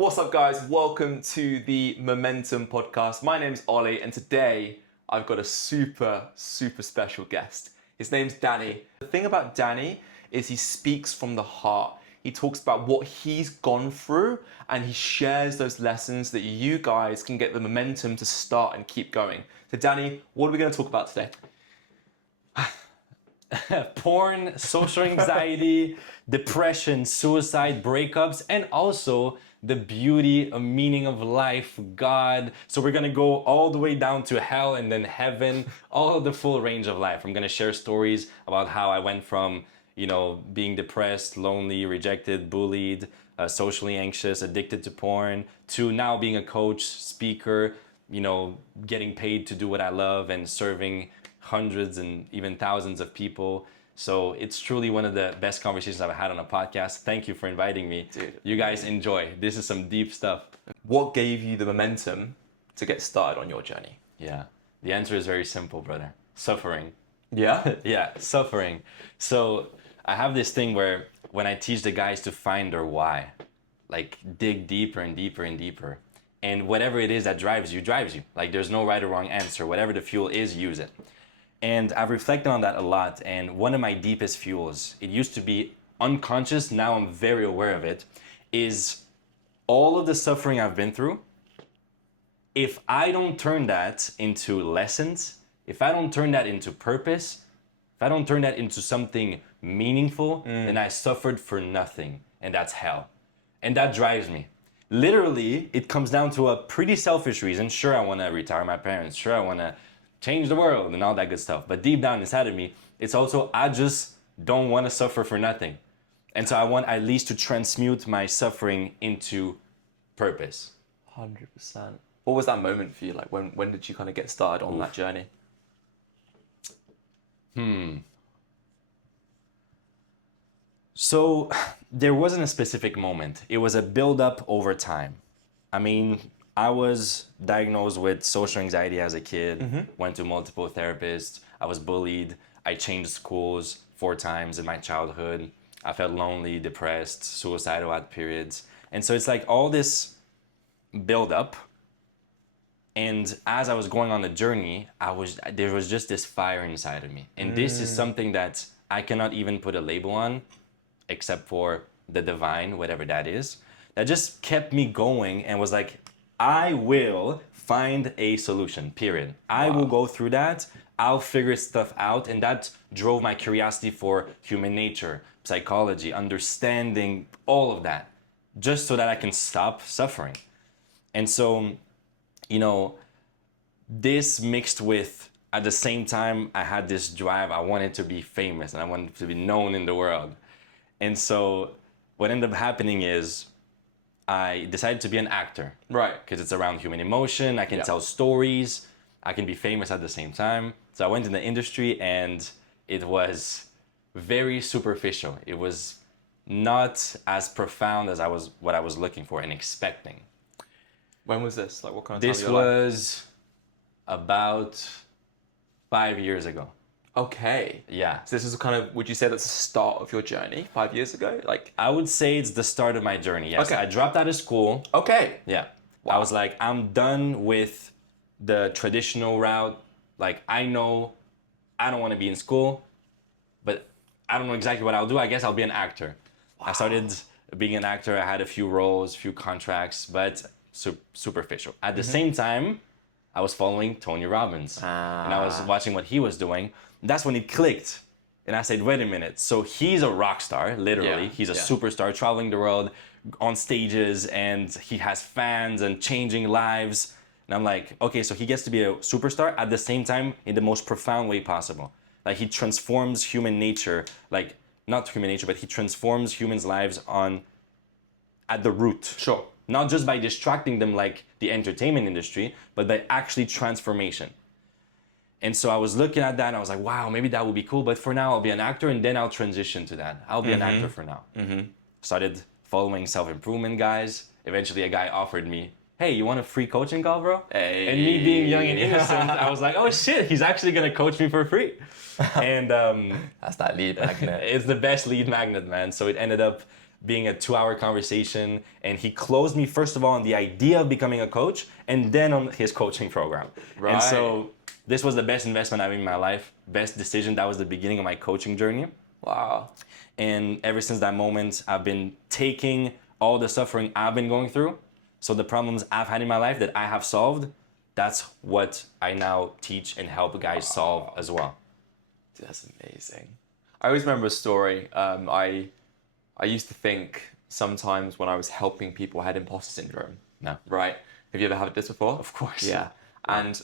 What's up, guys? Welcome to the Momentum podcast. My name's Ollie, and today I've got a super special guest. His name's Dani. The thing about Dani is he speaks from the heart. He talks about what he's gone through, and he shares those lessons that you guys can get the momentum to start and keep going. So Dani, what are we going to talk about today? Porn, social anxiety, depression, suicide, breakups, and also the beauty, a meaning of life, God. So we're gonna go all the way down to hell and then heaven, all the full range of life. I'm gonna share stories about how I went from, being depressed, lonely, rejected, bullied, socially anxious, addicted to porn, to now being a coach, speaker, getting paid to do what I love and serving hundreds and even thousands of people. So it's truly one of the best conversations I've had on a podcast. Thank you for inviting me. Dude, you guys enjoy. This is some deep stuff. What gave you the momentum to get started on your journey? Yeah. The answer is very simple, brother. Suffering. Yeah? Yeah, suffering. So I have this thing where when I teach the guys to find their why, like dig deeper and deeper and deeper. And whatever it is that drives you, drives you. Like there's no right or wrong answer. Whatever the fuel is, use it. And I've reflected on that a lot. And one of my deepest fuels, it used to be unconscious, now I'm very aware of it, is all of the suffering I've been through. If I don't turn that into lessons, if I don't turn that into purpose, if I don't turn that into something meaningful, then I suffered for nothing. And that's hell. And that drives me. Literally, it comes down to a pretty selfish reason. Sure, I want to retire my parents. Sure, I want to change the world and all that good stuff. But deep down inside of me, it's also, I just don't want to suffer for nothing. And so I want at least to transmute my suffering into purpose. 100%. What was that moment for you? Like when did you kind of get started on that journey? So there wasn't a specific moment. It was a build-up over time. I mean, I was diagnosed with social anxiety as a kid, went to multiple therapists, I was bullied, I changed schools 4 times in my childhood, I felt lonely, depressed, suicidal at periods. And so it's like all this build up, and as I was going on the journey, there was just this fire inside of me. And this is something that I cannot even put a label on, except for the divine, whatever that is, that just kept me going and was like, I will find a solution, period. I will go through that. I'll figure stuff out. And that drove my curiosity for human nature, psychology, understanding, all of that, just so that I can stop suffering. And so, this mixed with, at the same time, I had this drive. I wanted to be famous and I wanted to be known in the world. And so what ended up happening is, I decided to be an actor. Right. Because it's around human emotion. I can tell stories. I can be famous at the same time. So I went in the industry and it was very superficial. It was not as profound as what I was looking for and expecting. When was this? Like what kind of time This of your life? was about 5 years ago. Okay. Yeah. So this is kind of, would you say that's the start of your journey 5 years ago? Like, I would say it's the start of my journey. Yes. Okay. I dropped out of school. okay. Yeah. Wow. I was like, I'm done with the traditional route. Like, I know I don't want to be in school, but I don't know exactly what I'll do. I guess I'll be an actor. Wow. I started being an actor. I had a few roles, few contracts, but superficial. At the same time, I was following Tony Robbins and I was watching what he was doing. That's when it clicked. And I said, wait a minute. So he's a rock star, literally. Yeah, He's a yeah. superstar traveling the world on stages and he has fans and changing lives. And I'm like, okay, so he gets to be a superstar at the same time in the most profound way possible. Like he transforms human nature, like not human nature, but he transforms humans' lives at the root. Sure. Not just by distracting them like the entertainment industry, but by actually transformation. And so I was looking at that and I was like, wow, maybe that would be cool. But for now, I'll be an actor and then I'll transition to that. I'll be an actor for now. Started following self-improvement guys. Eventually, a guy offered me, hey, you want a free coaching call, bro? Hey. And me being young and innocent, I was like, oh shit, he's actually going to coach me for free. And That's that lead magnet. it's the best lead magnet, man. So it ended up being a 2-hour conversation. And he closed me, first of all, on the idea of becoming a coach and then on his coaching program. Right. And so this was the best investment I've made in my life, best decision. That was the beginning of my coaching journey. Wow. And ever since that moment, I've been taking all the suffering I've been going through. So the problems I've had in my life that I have solved, that's what I now teach and help guys solve as well. Dude, that's amazing. I always remember a story. I used to think sometimes when I was helping people, I had imposter syndrome. No. Right? Have you ever had this before? Of course. Yeah. And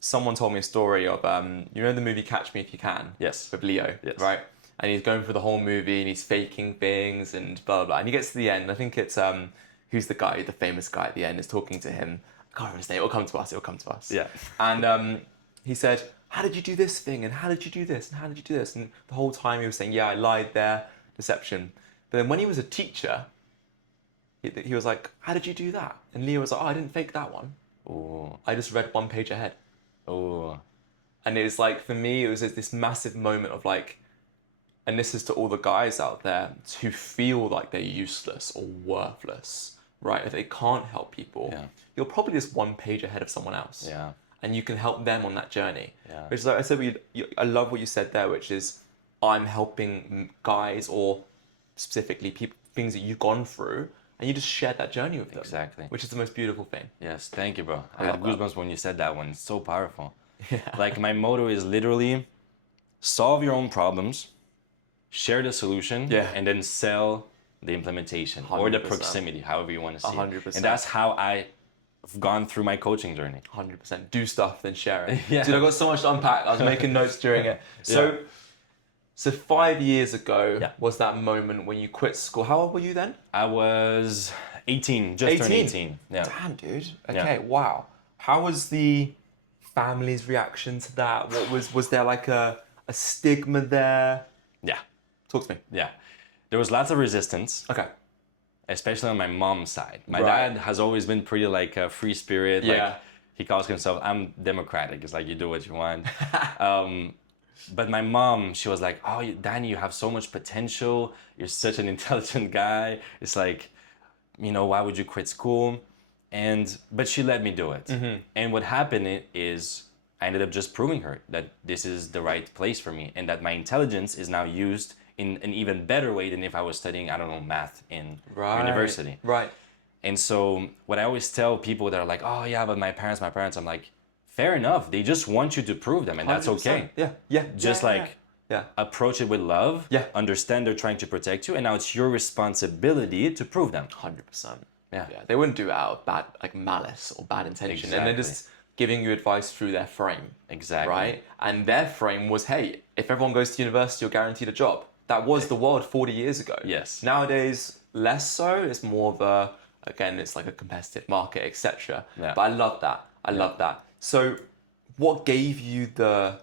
someone told me a story of, you know the movie Catch Me If You Can? Yes. With Leo, Yes. right? And he's going through the whole movie and he's faking things and blah, blah, blah. And he gets to the end. I think it's, who's the guy, the famous guy at the end is talking to him. I can't remember his name. It'll come to us. Yeah. And he said, how did you do this thing? And how did you do this? And how did you do this? And the whole time he was saying, yeah, I lied there, deception. But then when he was a teacher, he was like, how did you do that? And Leo was like, oh, I didn't fake that one. Ooh. I just read one page ahead. Ooh. And it was like, for me, it was this massive moment of like, and this is to all the guys out there who feel like they're useless or worthless, right? If they can't help people, Yeah. you're probably just one page ahead of someone else. Yeah. And you can help them on that journey. Yeah. Which is like I said, I love what you said there, which is I'm helping guys or specifically people, things that you've gone through, and you just share that journey with them. Exactly. Which is the most beautiful thing. Yes, thank you, bro. I love had that. goosebumps when you said that one. It's so powerful. Yeah. Like my motto is literally solve your own problems, share the solution, Yeah. and then sell the implementation or the 100%. proximity, however you want to see 100%. it. And that's how I've gone through my coaching journey. 100%. Do stuff, then share it. Yeah. Dude, I got so much to unpack. I was making notes during it. So 5 years ago Yeah. was that moment when you quit school. How old were you then? I was 18, just turned 18. Yeah. Damn, dude. Okay, wow. How was the family's reaction to that? What was there like a stigma there? Yeah. Talk to me. Yeah. There was lots of resistance, Okay. especially on my mom's side. My Right. dad has always been pretty like a free spirit. Yeah. Like, he calls himself, I'm democratic. It's like, you do what you want. But my mom, she was like, oh, Danny, you have so much potential. You're such an intelligent guy. It's like, you know, why would you quit school? But she let me do it. Mm-hmm. And what happened is I ended up just proving her that this is the right place for me and that my intelligence is now used in an even better way than if I was studying, I don't know, math in university. Right. And so what I always tell people that are like, oh yeah, but my parents, I'm like, fair enough. They just want you to prove them and that's 100%. okay. Yeah. Yeah. Just yeah, like yeah. approach it with love, Yeah. understand they're trying to protect you, and now it's your responsibility to prove them. 100%. Yeah. Yeah. They wouldn't do it out of bad like malice or bad intention. And they're Exactly. just giving you advice through their frame. Exactly. Right? And their frame was, hey, if everyone goes to university, you're guaranteed a job. That was the world 40 years ago. Yes. Nowadays, less so. It's more of a, again, it's like a competitive market, etc. Yeah. But I love that. I love that. So what gave you the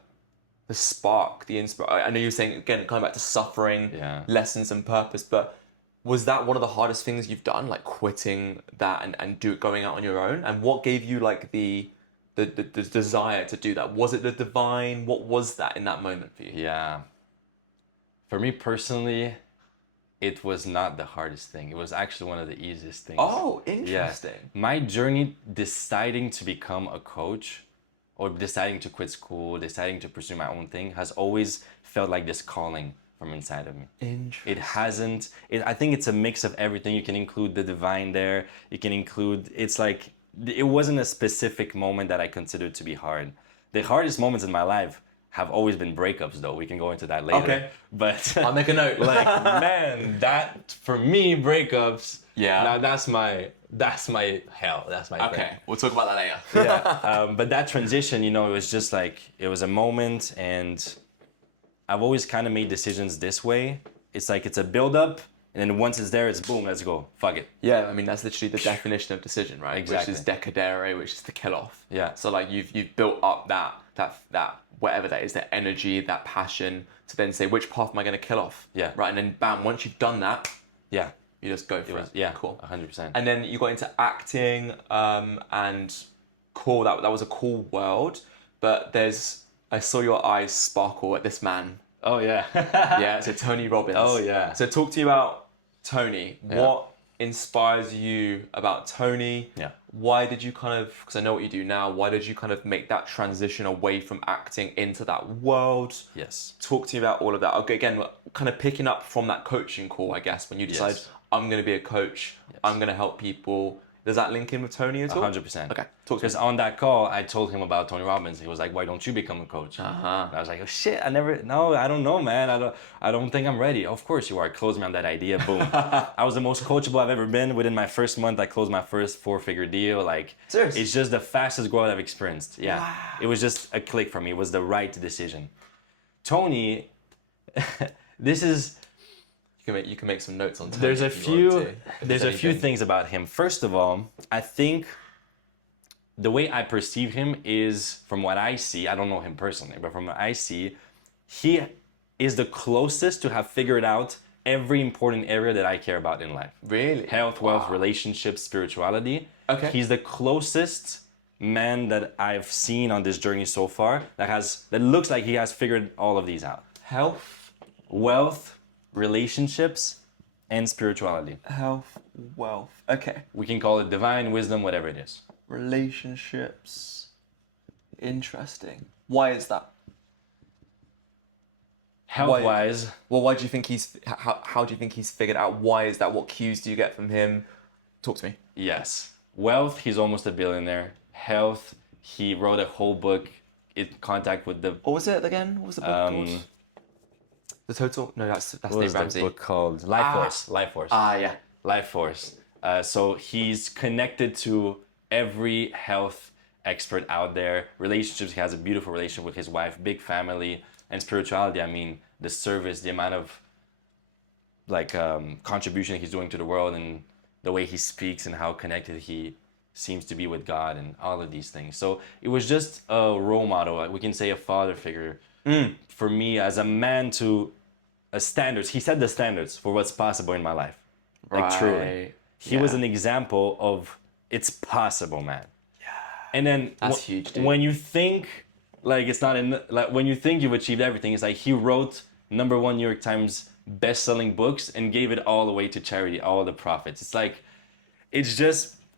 spark, the inspiration? I know you were saying, again, coming back to suffering, Yeah. lessons and purpose, but was that one of the hardest things you've done, like quitting that and going out on your own? And what gave you like the desire to do that? Was it the divine? What was that in that moment for you? Yeah. For me personally, it was not the hardest thing. It was actually one of the easiest things. Oh, Yeah. interesting. My journey deciding to become a coach or deciding to quit school, deciding to pursue my own thing has always felt like this calling from inside of me. Interesting. It hasn't, I think it's a mix of everything. You can include the divine there. You can include, it's like, it wasn't a specific moment that I considered to be hard. The hardest moments in my life have always been breakups though. We can go into that later. Okay. But I'll make a note. like, man, that, for me, breakups, Yeah. now that's my hell. That's my Okay, thing. we'll talk about that later. Yeah. But that transition, you know, it was just like, it was a moment, and I've always kind of made decisions this way. It's like, it's a build up, and then once it's there, it's boom, let's go. Fuck it. Yeah, I mean that's literally the definition of decision, right? Exactly. Which is decadere, which is to kill off. Yeah. So like you've built up that whatever that is, that energy, that passion, to then say which path am I going to kill off? Yeah. Right, and then bam, once you've done that, Yeah. you just go for it. Yeah. Cool. 100%. And then you got into acting, and cool. That was a cool world. But I saw your eyes sparkle at this man. Oh, yeah. Yeah, so Tony Robbins. Oh, yeah. So talk to you about Tony, Yeah. what inspires you about Tony? Yeah. Why did you kind of, because I know what you do now, why did you kind of make that transition away from acting into that world? Yes. Talk to me about all of that. Okay, again, kind of picking up from that coaching call, I guess, when you decide, Yes. I'm going to be a coach, I'm going to help people. Does that link in with Tony at all? 100%. Okay, talk to me. Because on that call, I told him about Tony Robbins. He was like, "Why don't you become a coach?" Uh-huh. And I was like, "Oh shit, I don't know, man. I don't think I'm ready." Of course you are. Close me on that idea. Boom. I was the most coachable I've ever been. Within my first month, I closed my first 4-figure deal. Like, Seriously? it's just the fastest growth I've experienced. Yeah. Wow. It was just a click for me. It was the right decision. Tony, this is. You can make some notes on Tony. There's a if you want few. to. There's a few things about him. First of all, I think the way I perceive him is, from what I see, I don't know him personally, but from what I see, he is the closest to have figured out every important area that I care about in life. Really? Health, wealth, relationships, spirituality. Okay. He's the closest man that I've seen on this journey so far that looks like he has figured all of these out. Health, Wealth, relationships, and spirituality. health, wealth. Okay. We can call it divine wisdom, whatever it is. Relationships. Interesting. Why is that? Health-wise, Well, why do you think how do you think he's figured out? Why is that? What cues do you get from him? Talk to me. yes. Wealth, he's almost a billionaire. Health, he wrote a whole book in contact with the... What was it again? What was the book called? The Total? No, that's What Dave was the Ramsey. book called? Life Force. Life Force. Yeah. Life Force. So he's connected to every health expert out there. Relationships, he has a beautiful relationship with his wife, big family. And spirituality, I mean, the service, the amount of contribution he's doing to the world, and the way he speaks and how connected he seems to be with God and all of these things. So it was just a role model. We can say a father figure for me as a man to standards. He set the standards for what's possible in my life. Like truly. Right. He was an example of it's possible, man. Yeah. And then That's huge, dude. when you think like it's not in like when you think you've achieved everything, it's like he wrote #1 New York Times best-selling books and gave it all away to charity, all the profits. It's like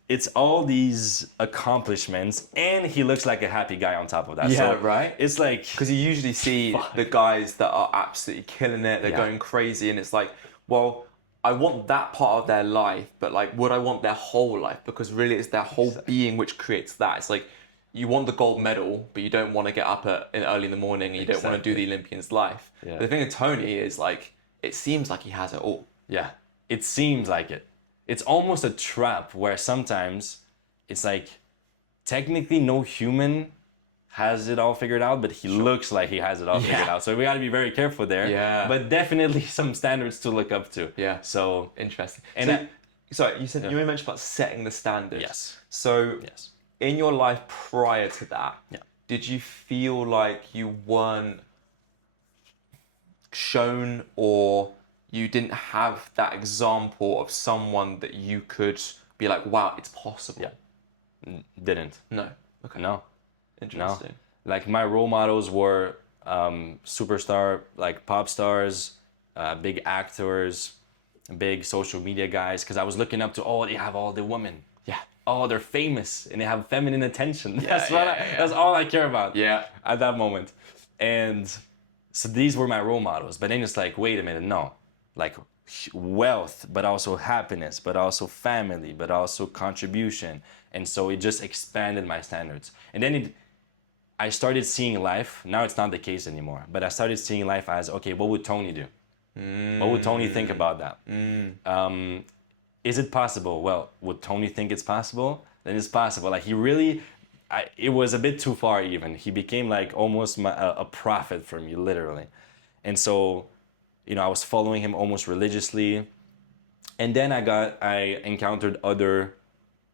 it's all these accomplishments, and he looks like a happy guy on top of that. Yeah, So right? It's like Because you usually see the guys that are absolutely killing it, they're Yeah. going crazy, and it's like, well, I want that part of their life, but like, would I want their whole life? Because really, it's their whole being which creates that. It's like, you want the gold medal, but you don't want to get up early in the morning, and you don't want to do the Olympian's life. Yeah. But the thing with Tony is like, it seems like he has it all. Yeah, it seems like it. It's almost a trap where sometimes it's like technically no human has it all figured out, but he looks like he has it all figured out. So we got to be very careful there. Yeah. But definitely some standards to look up to. Yeah. So Interesting. And Sorry, you said you mentioned about setting the standards. Yes. So yes. in your life prior to that, Yeah. did you feel like you weren't shown, or you didn't have that example of someone that you could be like, wow, it's possible? Yeah. Didn't. No. Okay. No. Interesting. Like my role models were superstar, like pop stars, big actors, big social media guys, because I was looking up to, they have all the women. Yeah. Oh, they're famous and they have feminine attention. Yeah, That's all I care about. Yeah. At that moment. And so these were my role models. But then it's like, wait a minute, no. Like wealth, but also happiness, but also family, but also contribution. And so it just expanded my standards. And then I started seeing life. Now it's not the case anymore. But I started seeing life as, okay, what would Tony do? What would Tony think about that? Is it possible? Well, would Tony think it's possible? Then it's possible. Like it was a bit too far even. He became like almost a prophet for me, literally. And so, I was following him almost religiously. And then I encountered other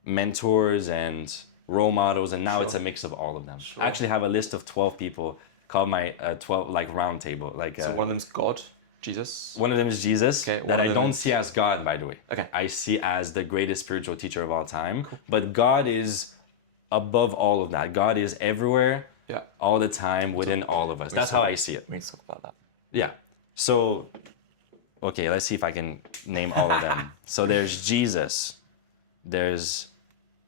mentors and role models, and now it's a mix of all of them. I actually have a list of 12 people called my 12 round table. So one of them's God, Jesus. One of them is Jesus, Okay, that I don't see as God, by the way. Okay. I see as the greatest spiritual teacher of all time. Cool. But God is above all of that. God is everywhere, all the time, within all of us. That's how I see it. We need to talk about that. Yeah. So Okay, let's see if I can name all of them. So there's Jesus, there's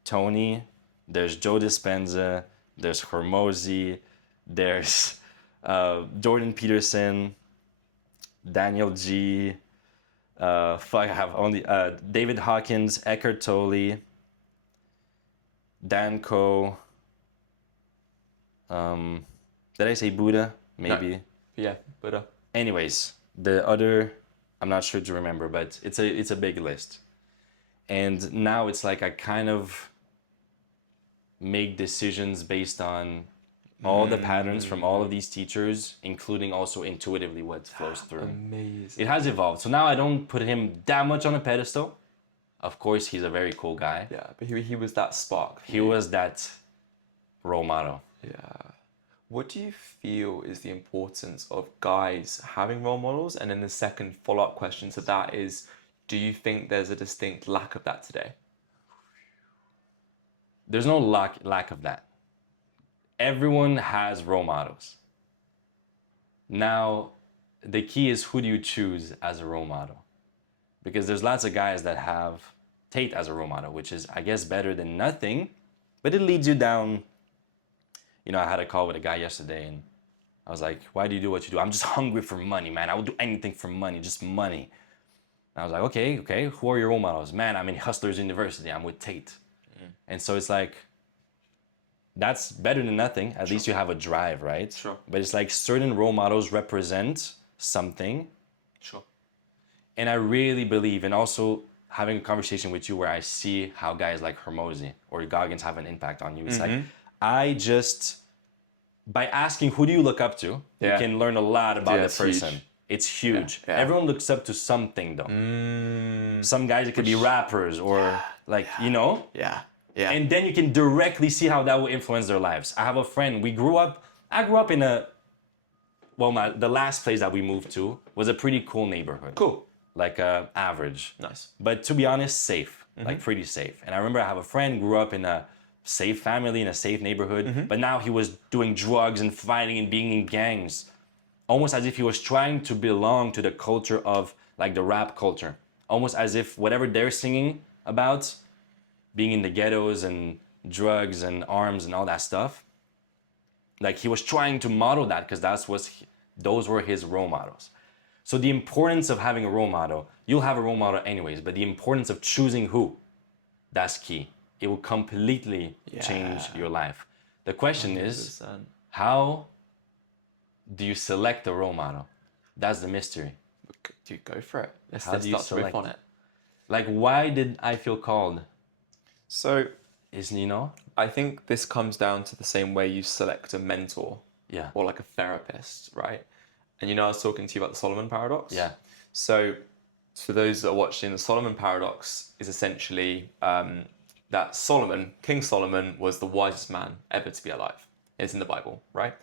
Tony, there's Joe Dispenza, there's Hormozy, there's Jordan Peterson, Daniel G. I have only David Hawkins, Eckhart Tolle, Dan Coe. Did I say Buddha? Maybe. No. Yeah, Buddha. Anyways, the other, I'm not sure to remember, but it's a big list. And now it's like I kind of make decisions based on all the patterns from all of these teachers, including also intuitively what flows through. Amazing. It has evolved. So now I don't put him that much on a pedestal. Of course, he's a very cool guy. Yeah, but he was that spark. He was that role model. Yeah. What do you feel is the importance of guys having role models? And then the second follow-up question to that is, do you think there's a distinct lack of that today? There's no lack of that. Everyone has role models. Now, the key is, who do you choose as a role model? Because there's lots of guys that have Tate as a role model, which is, I guess, better than nothing, but it leads you down. You know, I had a call with a guy yesterday and I was like, why do you do what you do? I'm just hungry for money, man. I would do anything for money, just money. And I was like, okay, who are your role models? Man, I'm in Hustlers University, I'm with Tate. And so it's like, that's better than nothing. At least you have a drive, right? Sure. But it's like certain role models represent something. Sure. And I really believe, and also having a conversation with you where I see how guys like Hormozy or Goggins have an impact on you. It's like, I just, by asking who do you look up to, you can learn a lot about the person. Huge. It's huge. Yeah. Everyone looks up to something though. Some guys, it could be rappers or like, you know? Yeah. And then you can directly see how that will influence their lives. I have a friend, I grew up in the last place that we moved to was a pretty cool neighborhood. Cool. Like average. Nice. But to be honest, safe. Like pretty safe. And I remember I have a friend, grew up in a safe family, in a safe neighborhood, but now he was doing drugs and fighting and being in gangs. Almost as if he was trying to belong to the culture of like the rap culture. Almost as if whatever they're singing about, being in the ghettos and drugs and arms and all that stuff, like he was trying to model that because those were his role models. So the importance of having a role model, you'll have a role model anyways, but the importance of choosing who, that's key. It will completely change your life. The question 100%. is, how do you select a role model? That's the mystery. Dude, go for it. Let's How do you start to riff select? on it. Like, why did I feel called? So, I think this comes down to the same way you select a mentor or like a therapist, right? And I was talking to you about the Solomon paradox. Yeah. So, for those that are watching, the Solomon paradox is essentially that King Solomon, was the wisest man ever to be alive. It's in the Bible, right?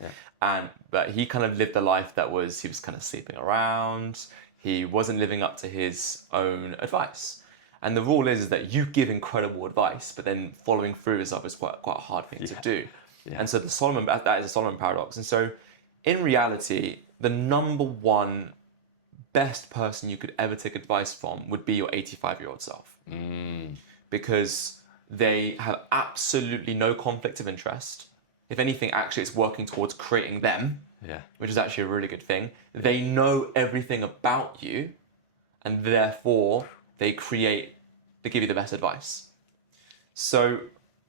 Yeah. But he kind of lived a life he was kind of sleeping around. He wasn't living up to his own advice. And the rule is that you give incredible advice, but then following through is quite a hard thing to do. Yeah. And so that is a Solomon paradox. And so in reality, the number one best person you could ever take advice from would be your 85-year-old self. Because they have absolutely no conflict of interest. If anything, actually, it's working towards creating them, which is actually a really good thing. They know everything about you, and therefore they give you the best advice. So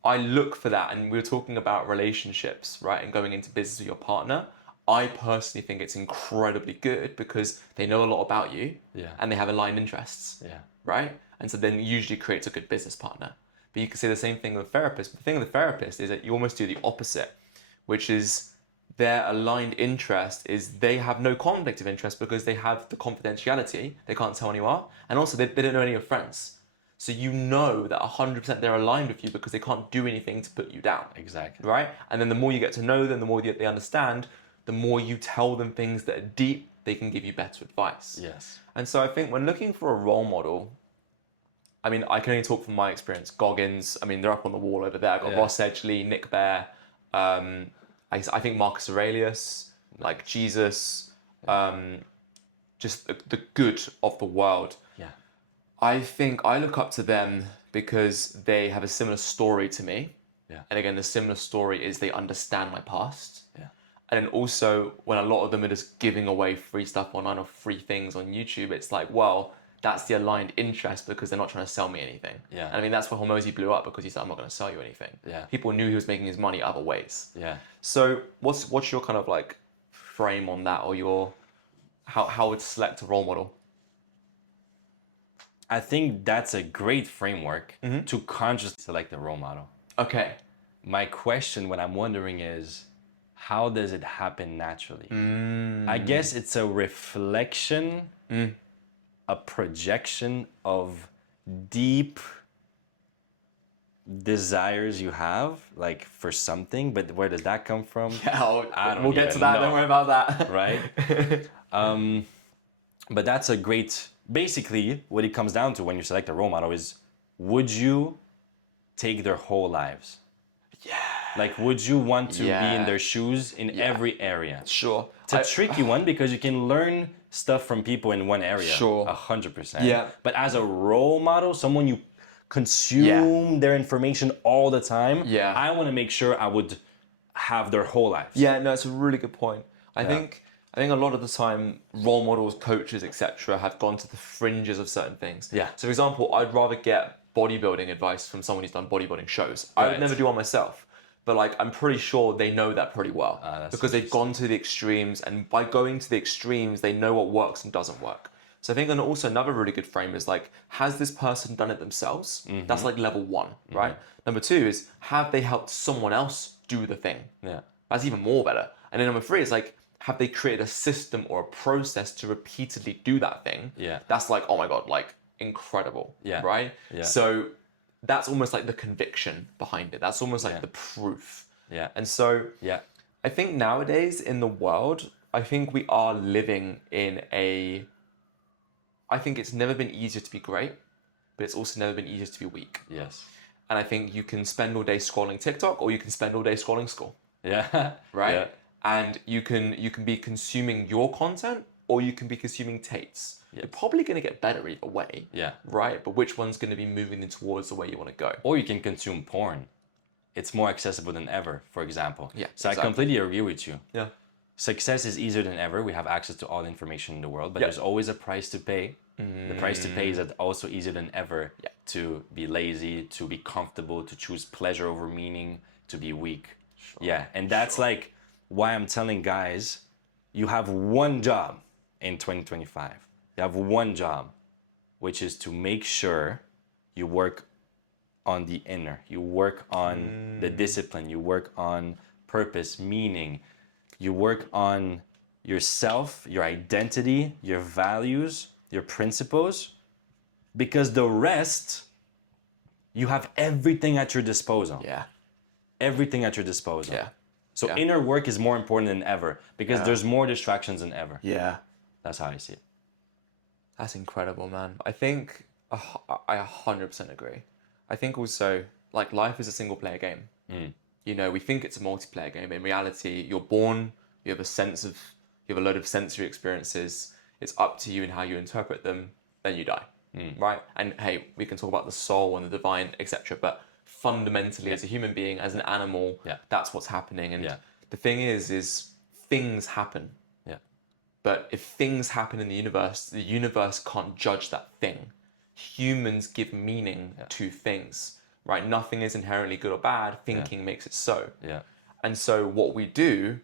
I look for that, and we were talking about relationships, right, and going into business with your partner. I personally think it's incredibly good because they know a lot about you, and they have aligned interests, right? And so then it usually creates a good business partner. But you can say the same thing with a therapist. But the thing with the therapist is that you almost do the opposite, which is their aligned interest is they have no conflict of interest because they have the confidentiality. They can't tell anyone. And also they don't know any of your friends. So you know that 100% they're aligned with you because they can't do anything to put you down. Exactly. Right? And then the more you get to know them, the more they understand, the more you tell them things that are deep, they can give you better advice. Yes. And so I think when looking for a role model, I can only talk from my experience. Goggins, they're up on the wall over there. I've got Ross Edgley, Nick Bear, I think Marcus Aurelius, like Jesus. just the good of the world. Yeah. I think I look up to them because they have a similar story to me. Yeah. And again, the similar story is they understand my past. Yeah. And then also, when a lot of them are just giving away free stuff online or free things on YouTube, it's like, well, that's the aligned interest because they're not trying to sell me anything. Yeah. And I mean, that's why Hormozy blew up, because he said, I'm not going to sell you anything. Yeah. People knew he was making his money other ways. Yeah. So what's your kind of like frame on that, or your how would select a role model? I think that's a great framework to consciously select a role model. Okay. My question, what I'm wondering is, how does it happen naturally? I guess it's a reflection, a projection of deep desires you have, like for something, but where does that come from? Yeah, we'll get to even that. know. Don't worry about that. Right? But that's a great, basically what it comes down to when you select a role model is, would you take their whole lives? Yeah. Like, would you want to be Yeah. in their shoes in every area? Sure. It's a tricky one because you can learn stuff from people in one area. Sure. 100%. Yeah. But as a role model, someone you consume their information all the time, Yeah. I want to make sure I would have their whole lives. Yeah, no, it's a really good point. I think a lot of the time, role models, coaches, etc., have gone to the fringes of certain things. Yeah. So, for example, I'd rather get bodybuilding advice from someone who's done bodybuilding shows. I would Right. never do one myself, but like I'm pretty sure they know that pretty well That's because they've gone to the extremes, and by going to the extremes, they know what works and doesn't work. So I think, and also another really good frame is like, has this person done it themselves? That's like level one, right? Number two is, have they helped someone else do the thing? Yeah. That's even more better. And then number three is like, have they created a system or a process to repeatedly do that thing? Yeah. That's like, oh my God, like incredible. Yeah. Right? Yeah. So that's almost like the conviction behind it. That's almost like the proof. Yeah. And so Yeah. I think nowadays in the world, I think we are living in I think it's never been easier to be great, but it's also never been easier to be weak. Yes. And I think you can spend all day scrolling TikTok, or you can spend all day scrolling school. Yeah. Right? Yeah. And you can be consuming your content, or you can be consuming Tate's. You're probably going to get better either way. Yeah. Right? But which one's going to be moving you towards the way you want to go? Or you can consume porn. It's more accessible than ever, for example. Yeah, So exactly. I completely agree with you. Yeah. Success is easier than ever. We have access to all the information in the world, but there's always a price to pay. The price to pay is that also easier than ever to be lazy, to be comfortable, to choose pleasure over meaning, to be weak. Yeah, and that's like why I'm telling guys, you have one job in 2025. You have one job, which is to make sure you work on the inner, you work on the discipline, you work on purpose, meaning, you work on yourself, your identity, your values, your principles, because the rest, you have everything at your disposal. Yeah. Everything at your disposal. Yeah. So Yeah. inner work is more important than ever because there's more distractions than ever. Yeah. That's how I see it. That's incredible, man. I think I 100% agree. I think also, like, life is a single player game. You know, we think it's a multiplayer game. In reality, you're born, you have a load of sensory experiences. It's up to you and how you interpret them, then you die, right? And hey, we can talk about the soul and the divine, etc. But fundamentally, as a human being, as an animal, that's what's happening. And the thing is things happen. Yeah. But if things happen in the universe can't judge that thing. Humans give meaning to things, right? Nothing is inherently good or bad. Thinking makes it so. Yeah. And so what we do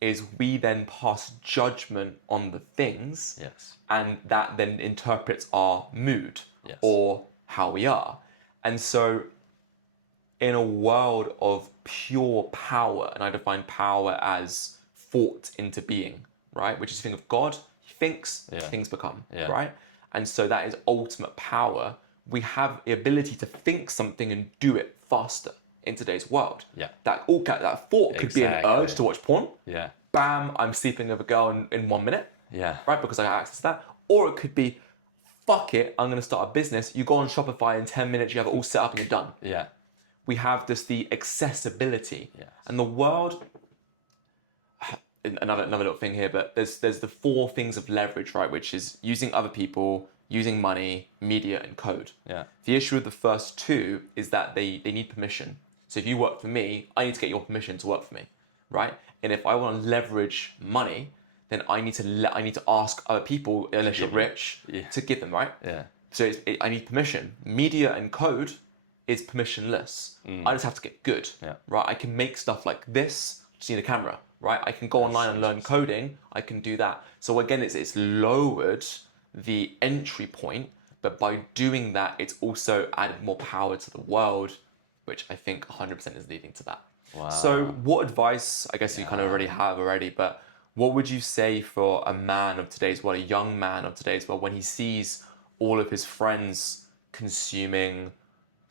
is we then pass judgment on the things, Yes. and that then interprets our mood Yes. or how we are. And so in a world of pure power, and I define power as thought into being, right? Which is the thing of God, he thinks, things become, right? And so that is ultimate power. We have the ability to think something and do it faster in today's world. Yeah. That thought could be an urge to watch porn. Yeah. Bam, I'm sleeping with a girl in 1 minute. Yeah. Right, because I have access to that. Or it could be, fuck it, I'm going to start a business. You go on Shopify in 10 minutes, you have it all set up and you're done. Yeah. We have just the accessibility. Yes. And the world, another little thing here, but there's the 4 things of leverage, right? Which is using other people, using money, media, and code. Yeah. The issue with the first 2 is that they need permission. So if you work for me, I need to get your permission to work for me, right? And if I want to leverage money, then I need to ask other people, unless you're rich, to give them, right? Yeah. So I need permission. Media and code is permissionless. I just have to get good, right? I can make stuff like this, just need a camera, right? I can go online and learn coding. I can do that. So again, it's lowered the entry point, but by doing that, it's also added more power to the world, which I think 100% is leading to that. Wow. So what advice, I guess you kind of already have, but what would you say for a man of today's world, a young man of today's world, when he sees all of his friends consuming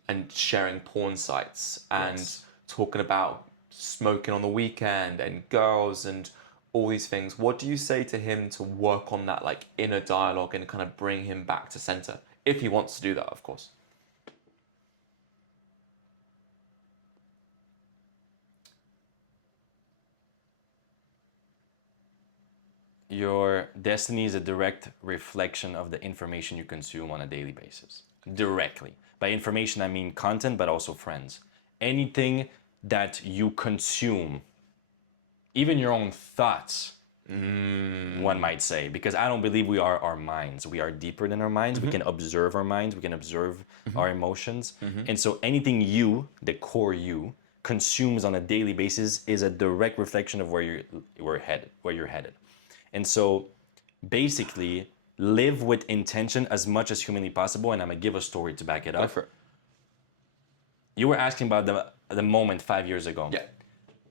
and sharing porn sites and talking about smoking on the weekend and girls and all these things? What do you say to him to work on that like inner dialogue and kind of bring him back to center, if he wants to do that, of course? Your destiny is a direct reflection of the information you consume on a daily basis. Directly. By information, I mean content, but also friends. Anything that you consume, even your own thoughts, one might say, because I don't believe we are our minds. We are deeper than our minds. We can observe our minds. We can observe our emotions. And so anything you, the core you, consumes on a daily basis is a direct reflection of where you're headed. And so basically live with intention as much as humanly possible. And I'm gonna give a story to back it up. You were asking about the moment 5 years ago. Yeah.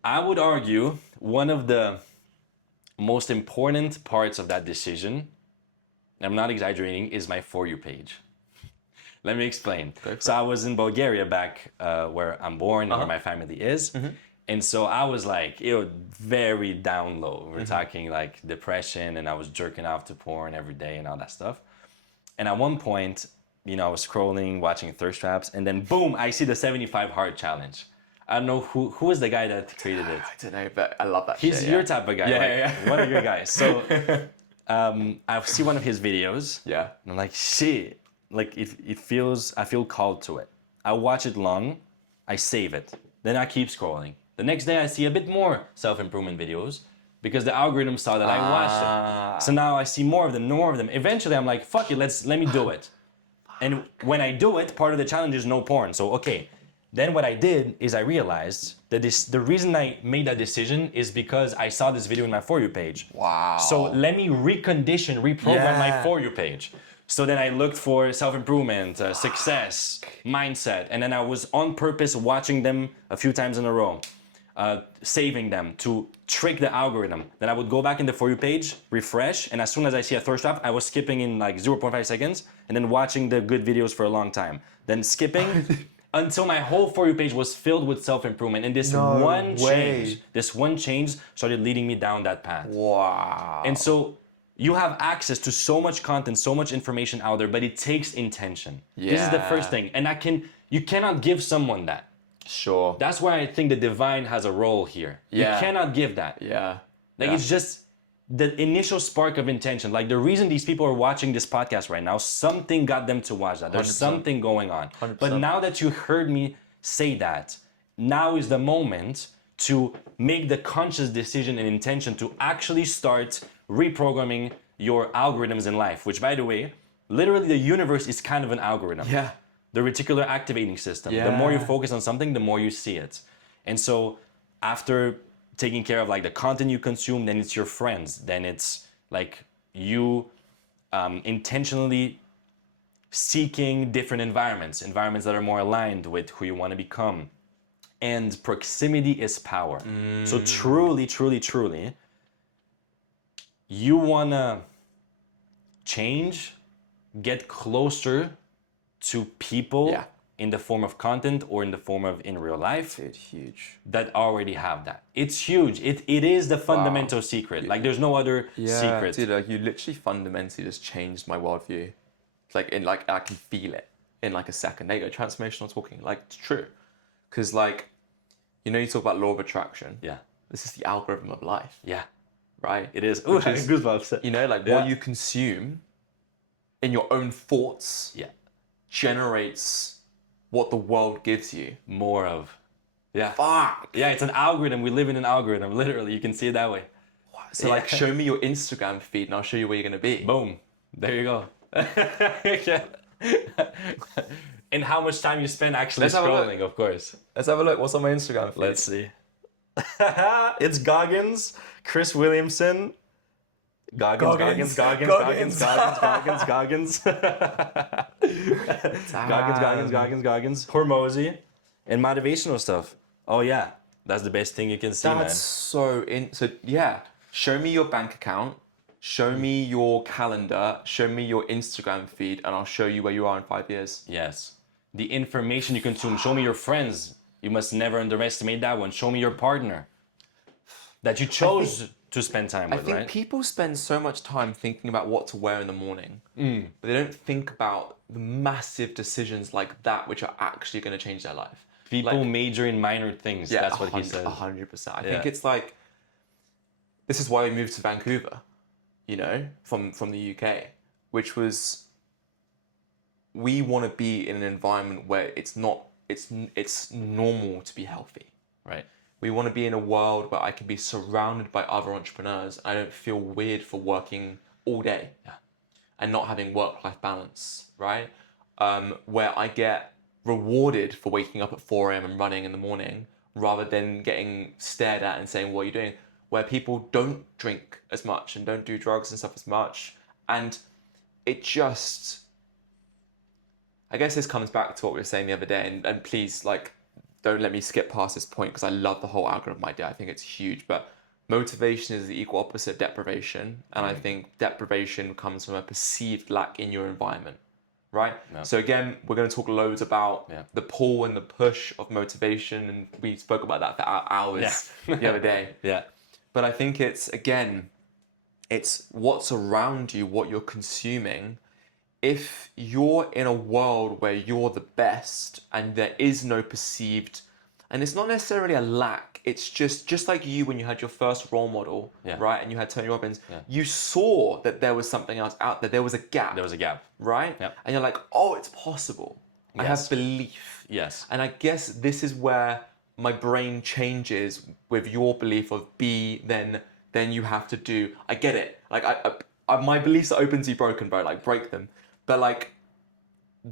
I would argue one of the most important parts of that decision, I'm not exaggerating, is my For You page. Let me explain. So I was in Bulgaria back where I'm born and where my family is. And so I was like, very down low. We're talking like depression, and I was jerking off to porn every day and all that stuff. And at one point, I was scrolling, watching thirst traps, and then boom, I see the 75 hard challenge. I don't know who is the guy that created it. I don't know, but I love that. He's your type of guy. Yeah. One of your guys. So I see one of his videos. Yeah. And I'm like, shit. Like I feel called to it. I watch it long, I save it. Then I keep scrolling. The next day I see a bit more self-improvement videos because the algorithm saw that I watched it. So now I see more of them. Eventually I'm like, fuck it, let me do it. And when I do it, part of the challenge is no porn. So okay. Then what I did is I realized that the reason I made that decision is because I saw this video in my For You page. Wow. So let me reprogram my For You page. So then I looked for self-improvement, success, mindset, and then I was on purpose watching them a few times in a row, saving them to trick the algorithm. Then I would go back in the For You page, refresh, and as soon as I see a thirst trap, I was skipping in like 0.5 seconds and then watching the good videos for a long time. Then skipping until my whole For You page was filled with self-improvement. And this one change started leading me down that path. Wow. And so you have access to so much content, so much information out there, but it takes intention. Yeah. This is the first thing. And you cannot give someone that. Sure. That's why I think the divine has a role here. Yeah. You cannot give that. Yeah. It's just the initial spark of intention. Like the reason these people are watching this podcast right now, something got them to watch that. There's 100%. Something going on. 100%. But now that you heard me say that, now is the moment to make the conscious decision and intention to actually start reprogramming your algorithms in life, which by the way, literally the universe is kind of an algorithm. Yeah. The reticular activating system. Yeah. The more you focus on something, the more you see it. And so after taking care of like the content you consume, then it's your friends. Then it's like you intentionally seeking different environments that are more aligned with who you want to become. And proximity is power. So truly, truly, truly, you want to change, get closer to people in the form of content or in the form of in real life. Dude, huge. That already have that. It's huge. It is the fundamental secret. Like there's no other secret. Dude, like you literally fundamentally just changed my worldview. Like I can feel it in like a second. There you go, transformational talking. Like it's true. Because like, you talk about law of attraction. Yeah. This is the algorithm of life. Yeah. right? It is. Ooh, Which is, goosebumps. you know, like Yeah. what you consume in your own thoughts Yeah. generates what the world gives you. More of. Yeah. Fuck. Yeah, it's an algorithm. We live in an algorithm. Literally, you can see it that way. So like, show me your Instagram feed and I'll show you where you're gonna be. Boom. There you go. Yeah. And how much time you spend actually Let's have a look. scrolling, of course. Let's have a look. What's on my Instagram feed? Let's see. It's Goggins, Chris Williamson. Goggins. Goggins. Hormozy. And motivational stuff. Oh yeah. That's the best thing you can see, That's so yeah. Show me your bank account, show me your calendar, show me your Instagram feed, and I'll show you where you are in 5 years. Yes. The information you consume. Show me your friends. You must never underestimate that one. Show me your partner that you chose to spend time with, I think right? people spend so much time thinking about what to wear in the morning, but they don't think about the massive decisions like that which are actually going to change their life. People major in minor things. Yeah, That's what he said. 100%. I think it's like, this is why we moved to Vancouver, you know, from the UK, which was, we want to be in an environment where it's normal to be healthy. Right. We want to be in a world where I can be surrounded by other entrepreneurs. I don't feel weird for working all day and not having work-life balance, right? Where I get rewarded for waking up at 4 a.m. and running in the morning rather than getting stared at and saying, what are you doing? Where people don't drink as much and don't do drugs and stuff as much. And it just, I guess this comes back to what we were saying the other day, and please, like, don't let me skip past this point because I love the whole algorithm idea. I think it's huge, but motivation is the equal opposite of deprivation. And I think deprivation comes from a perceived lack in your environment, right? No. So again, we're going to talk loads about the pull and the push of motivation. And we spoke about that for hours the other day. Yeah. But I think it's, again, it's what's around you, what you're consuming. If you're in a world where you're the best and there is no perceived, and it's not necessarily a lack, it's just like you when you had your first role model, right? And you had Tony Robbins, you saw that there was something else out there. There was a gap. There was a gap. Right? Yep. And you're like, oh, it's possible. I have belief. Yes. And I guess this is where my brain changes with your belief of be, then you have to do. I get it. Like, my beliefs are open to be broken, bro. Like, break them. But like,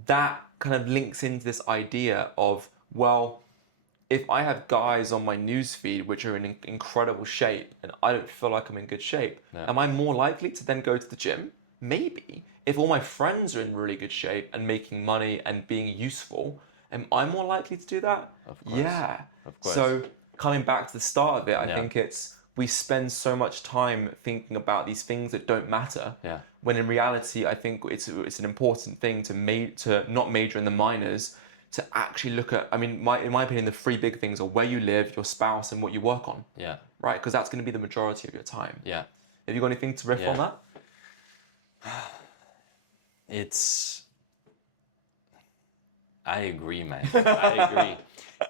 that kind of links into this idea of, well, if I have guys on my newsfeed which are in incredible shape and I don't feel like I'm in good shape, am I more likely to then go to the gym? Maybe. If all my friends are in really good shape and making money and being useful, am I more likely to do that? Of course. Yeah. Of course. So coming back to the start of it, I think it's, we spend so much time thinking about these things that don't matter. Yeah. When in reality, I think it's an important thing to not major in the minors, to actually look at, I mean, in my opinion, the three big things are where you live, your spouse, and what you work on. Yeah. Right? Because that's going to be the majority of your time. Yeah. Have you got anything to riff on that? I agree, man. I agree.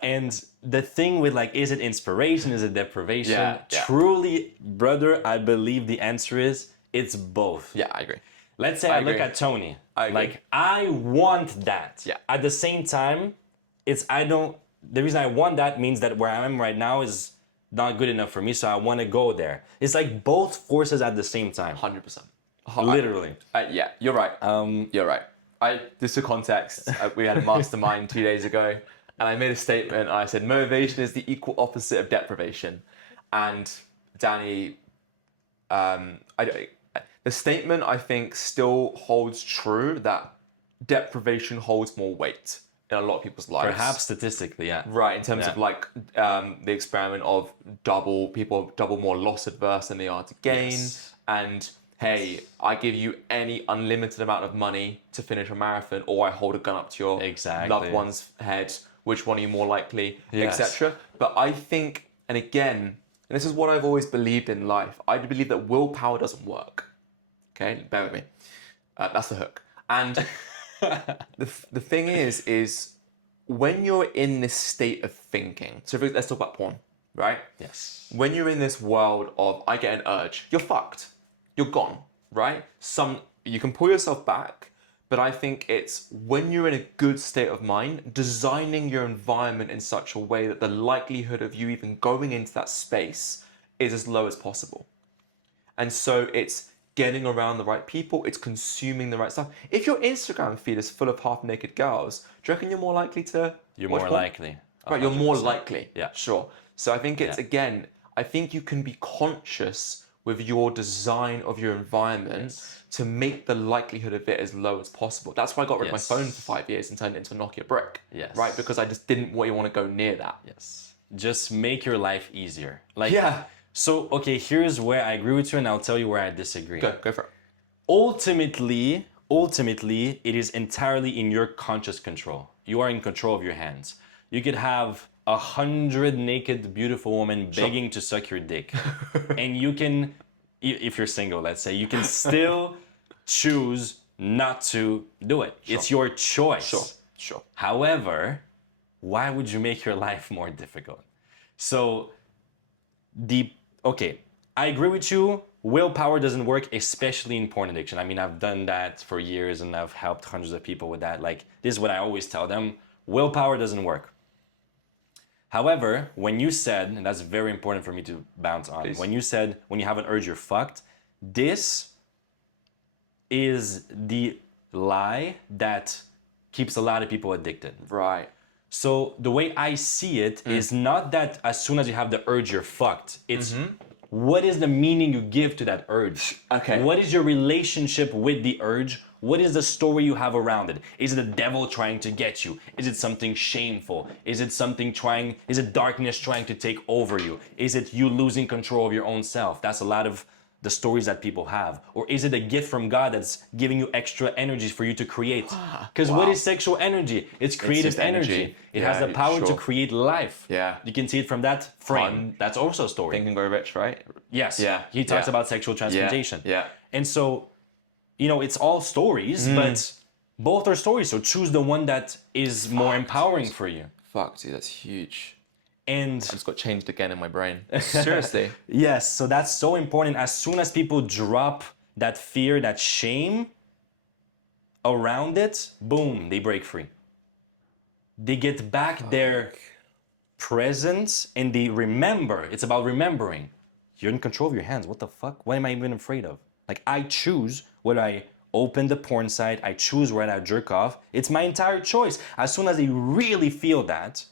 And the thing with, like, is it inspiration? Is it deprivation? Yeah. Truly, brother, I believe the answer is it's both. Yeah, I agree. Let's say I look at Tony. I agree. Like, I want that. Yeah. At the same time, the reason I want that means that where I am right now is not good enough for me, so I want to go there. It's like both forces at the same time. 100%. Literally. Yeah, you're right. You're right. Just for context, we had a mastermind 2 days ago, and I made a statement, and I said, motivation is the equal opposite of deprivation. And Dani, the statement, I think, still holds true, that deprivation holds more weight in a lot of people's lives. Perhaps statistically, yeah. Right, in terms of like the experiment of people double more loss adverse than they are to gain. Yes. And hey, I give you any unlimited amount of money to finish a marathon, or I hold a gun up to your loved one's head. Which one are you more likely, etc. But I think, and again, and this is what I've always believed in life, I believe that willpower doesn't work. Okay, bear with me. That's the hook. And the thing is when you're in this state of thinking, so let's talk about porn, right? Yes. When you're in this world of I get an urge, you're fucked. You're gone, right? You can pull yourself back, but I think it's when you're in a good state of mind, designing your environment in such a way that the likelihood of you even going into that space is as low as possible. And so it's getting around the right people, it's consuming the right stuff. If your Instagram feed is full of half-naked girls, do you reckon you're more likely to You're watch more porn? likely. Right, you're more 100%. likely. Yeah. Sure. So I think it's, Yeah. again, I think you can be conscious with your design of your environment Yes. to make the likelihood of it as low as possible. That's why I got rid of my Yes. phone for 5 years and turned it into a Nokia brick. Yes. Right, because I just didn't really want to go near that. Yes. Just make your life easier. Like, Yeah. So, okay, here's where I agree with you, and I'll tell you where I disagree. Go for it. Ultimately, it is entirely in your conscious control. You are in control of your hands. You could have 100 naked, beautiful women begging to suck your dick. And you can, if you're single, let's say, you can still choose not to do it. Sure. It's your choice. Sure. However, why would you make your life more difficult? So, okay, I agree with you. Willpower doesn't work, especially in porn addiction. I mean, I've done that for years and I've helped hundreds of people with that. Like, this is what I always tell them. Willpower doesn't work. However, when you said, and that's very important for me to bounce on, Please. when you said, when you have an urge, you're fucked, this is the lie that keeps a lot of people addicted. Right. So the way I see it is not that as soon as you have the urge, you're fucked. It's what is the meaning you give to that urge? Okay. What is your relationship with the urge? What is the story you have around it? Is it the devil trying to get you? Is it something shameful? Is it darkness trying to take over you? Is it you losing control of your own self? That's a lot of the stories that people have. Or is it a gift from God that's giving you extra energy for you to create? Because what is sexual energy? It's creative just energy. energy. It has the power to sure. create life. Yeah. You can see it from that frame. That's also a story. Think and Grow Rich, right? Yes. Yeah. He talks Yeah. about sexual transmutation. Yeah. And so, it's all stories, but both are stories. So choose the one that is more empowering for you. Fuck, dude, that's huge. And I just got changed again in my brain. Seriously. yes, so that's so important. As soon as people drop that fear, that shame around it, boom, they break free. They get back their presence and they remember. It's about remembering. You're in control of your hands. What the fuck? What am I even afraid of? Like, I choose whether I open the porn site, I choose where I jerk off. It's my entire choice. As soon as they really feel that,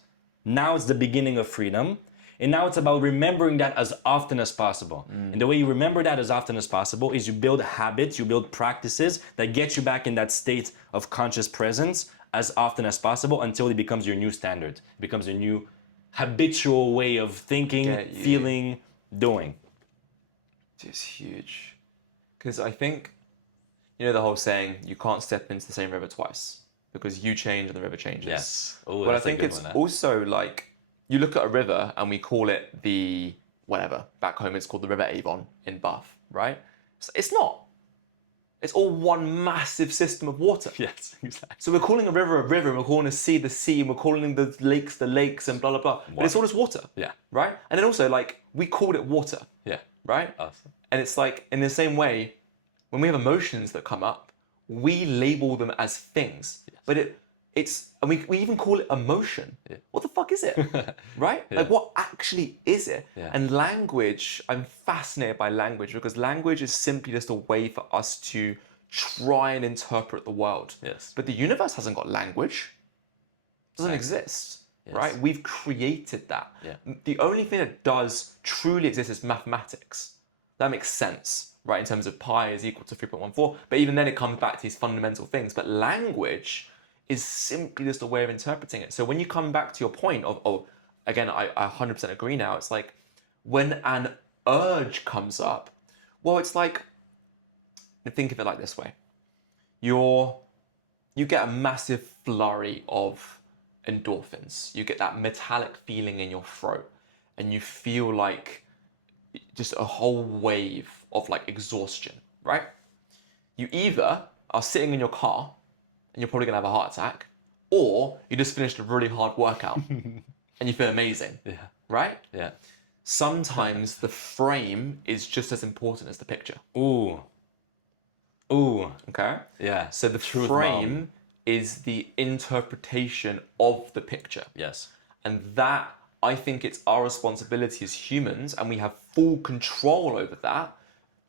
now it's the beginning of freedom. And now it's about remembering that as often as possible. And the way you remember that as often as possible is you build habits, you build practices that get you back in that state of conscious presence as often as possible until it becomes your new standard. It becomes a new habitual way of thinking, feeling, doing. It's huge. Because I think, the whole saying, you can't step into the same river twice. Because you change and the river changes. Yes. Ooh, But I think it's also like, you look at a river and we call it the, whatever, back home it's called the River Avon in Bath, right? So it's not. It's all one massive system of water. Yes, exactly. So we're calling a river, and we're calling a sea, and we're calling the lakes, and blah, blah, blah. But it's all just water. Yeah. Right? And then also, we called it water. Yeah. Right? Awesome. And it's like, in the same way, when we have emotions that come up, we label them as things. Yes. But and we even call it emotion. Yeah. What the fuck is it? Right? Yeah. Like, what actually is it? Yeah. And language, I'm fascinated by language because language is simply just a way for us to try and interpret the world. Yes. But the universe hasn't got language. It doesn't exist. Yes. Right? We've created that. Yeah. The only thing that does truly exist is mathematics. That makes sense, right? In terms of pi is equal to 3.14. But even then it comes back to these fundamental things. But language is simply just a way of interpreting it. So when you come back to your point of again, I 100% agree now. It's like when an urge comes up, well, it's like, think of it like this way. You get a massive flurry of endorphins. You get that metallic feeling in your throat and you feel like just a whole wave of exhaustion, right? You either are sitting in your car and you're probably gonna have a heart attack, or you just finished a really hard workout and you feel amazing, right? Yeah. Sometimes the frame is just as important as the picture. Ooh. Ooh. Okay? Yeah. So the Truth frame bomb. is the interpretation of the picture. Yes. And that, I think it's our responsibility as humans, and we have full control over that,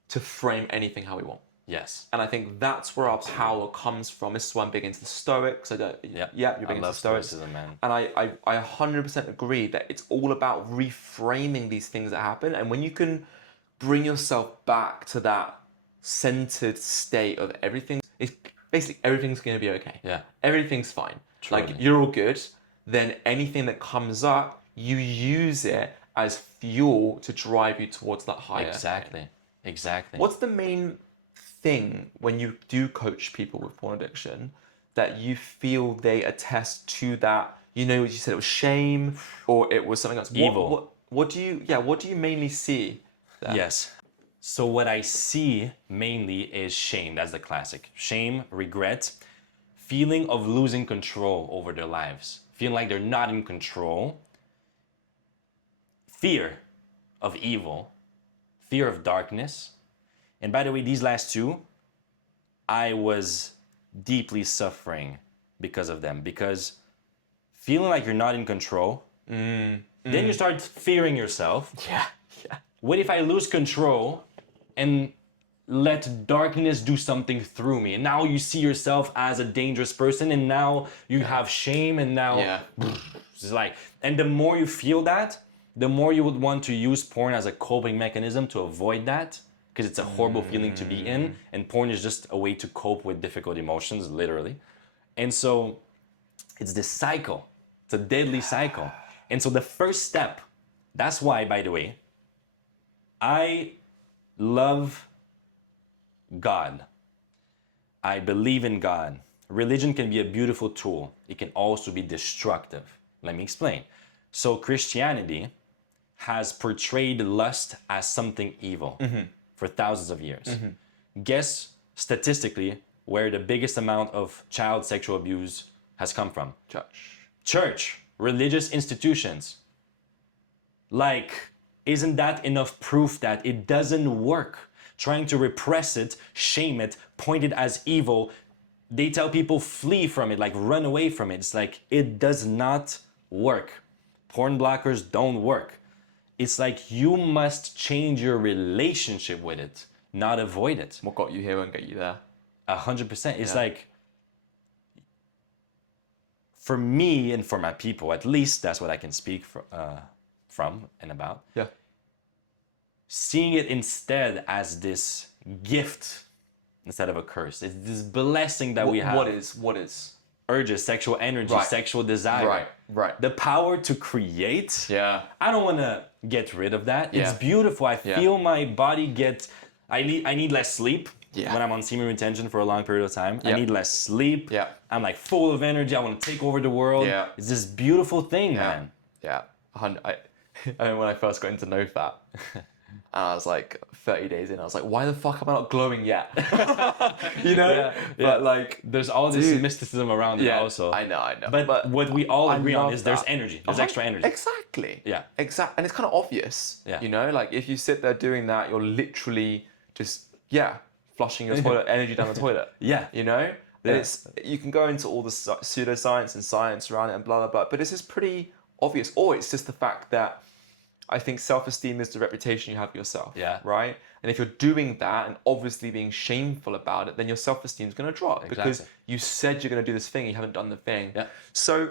to frame anything how we want. Yes. And I think that's where our power comes from. This is why I'm big into the Stoics. Yeah, you're big I into love Stoics. Stoicism, man. And I 100% agree that it's all about reframing these things that happen. And when you can bring yourself back to that centered state of everything, it's basically everything's going to be okay. Yeah. Everything's fine. Truly. Like, you're all good. Then anything that comes up, you use it as fuel to drive you towards that higher. Exactly. What's the main thing when you do coach people with porn addiction that you feel they attest to that? You know, you said it was shame or it was something else. Evil. What do you mainly see there? Yes. So what I see mainly is shame. That's the classic. Shame, regret, feeling of losing control over their lives, feeling like they're not in control, fear of evil, fear of darkness. And by the way, these last two, I was deeply suffering because of them. Because feeling like you're not in control, then you start fearing yourself. Yeah. What if I lose control and let darkness do something through me? And now you see yourself as a dangerous person, and now you have shame, and now it's like, and the more you feel that, the more you would want to use porn as a coping mechanism to avoid that, because it's a horrible feeling to be in, and porn is just a way to cope with difficult emotions, literally. And so it's this cycle. It's a deadly cycle. And so the first step, that's why, by the way, I love God. I believe in God. Religion can be a beautiful tool. It can also be destructive. Let me explain. So Christianity has portrayed lust as something evil for thousands of years. Guess statistically where the biggest amount of child sexual abuse has come from? Church, religious institutions. Like, isn't that enough proof that it doesn't work? Trying to repress it, shame it, point it as evil. They tell people flee from it, like run away from it. It's like, it does not work. Porn blockers don't work. It's like you must change your relationship with it, not avoid it. What got you here won't get you there. 100%. It's like, for me and for my people, at least that's what I can speak from and about. Yeah. Seeing it instead as this gift instead of a curse. It's this blessing that we have. What is? Urges, sexual energy, sexual desire. Right. The power to create. Yeah. I don't want to get rid of that. Yeah. It's beautiful. I feel my body get... I need less sleep when I'm on semen retention for a long period of time. I need less sleep. Yeah. I'm like full of energy. I want to take over the world. Yeah. It's this beautiful thing, man. Yeah. I mean, when I first got into NoFap, I was like 30 days in, I was like, why the fuck am I not glowing yet? You know? But like, there's all this mysticism around it also. I know. But what we all agree on is there's that. energy. There's extra energy. Exactly. Yeah. Exactly. And it's kind of obvious. Yeah. You know, like if you sit there doing that, you're literally just, flushing your toilet, energy down the toilet. Yeah. You know? And you can go into all the pseudoscience and science around it and blah, blah, blah, but it's just pretty obvious. Or it's just the fact that I think self-esteem is the reputation you have for yourself. Yeah. Right? And if you're doing that and obviously being shameful about it, then your self-esteem is going to drop because you said you're going to do this thing, you haven't done the thing. Yeah. So,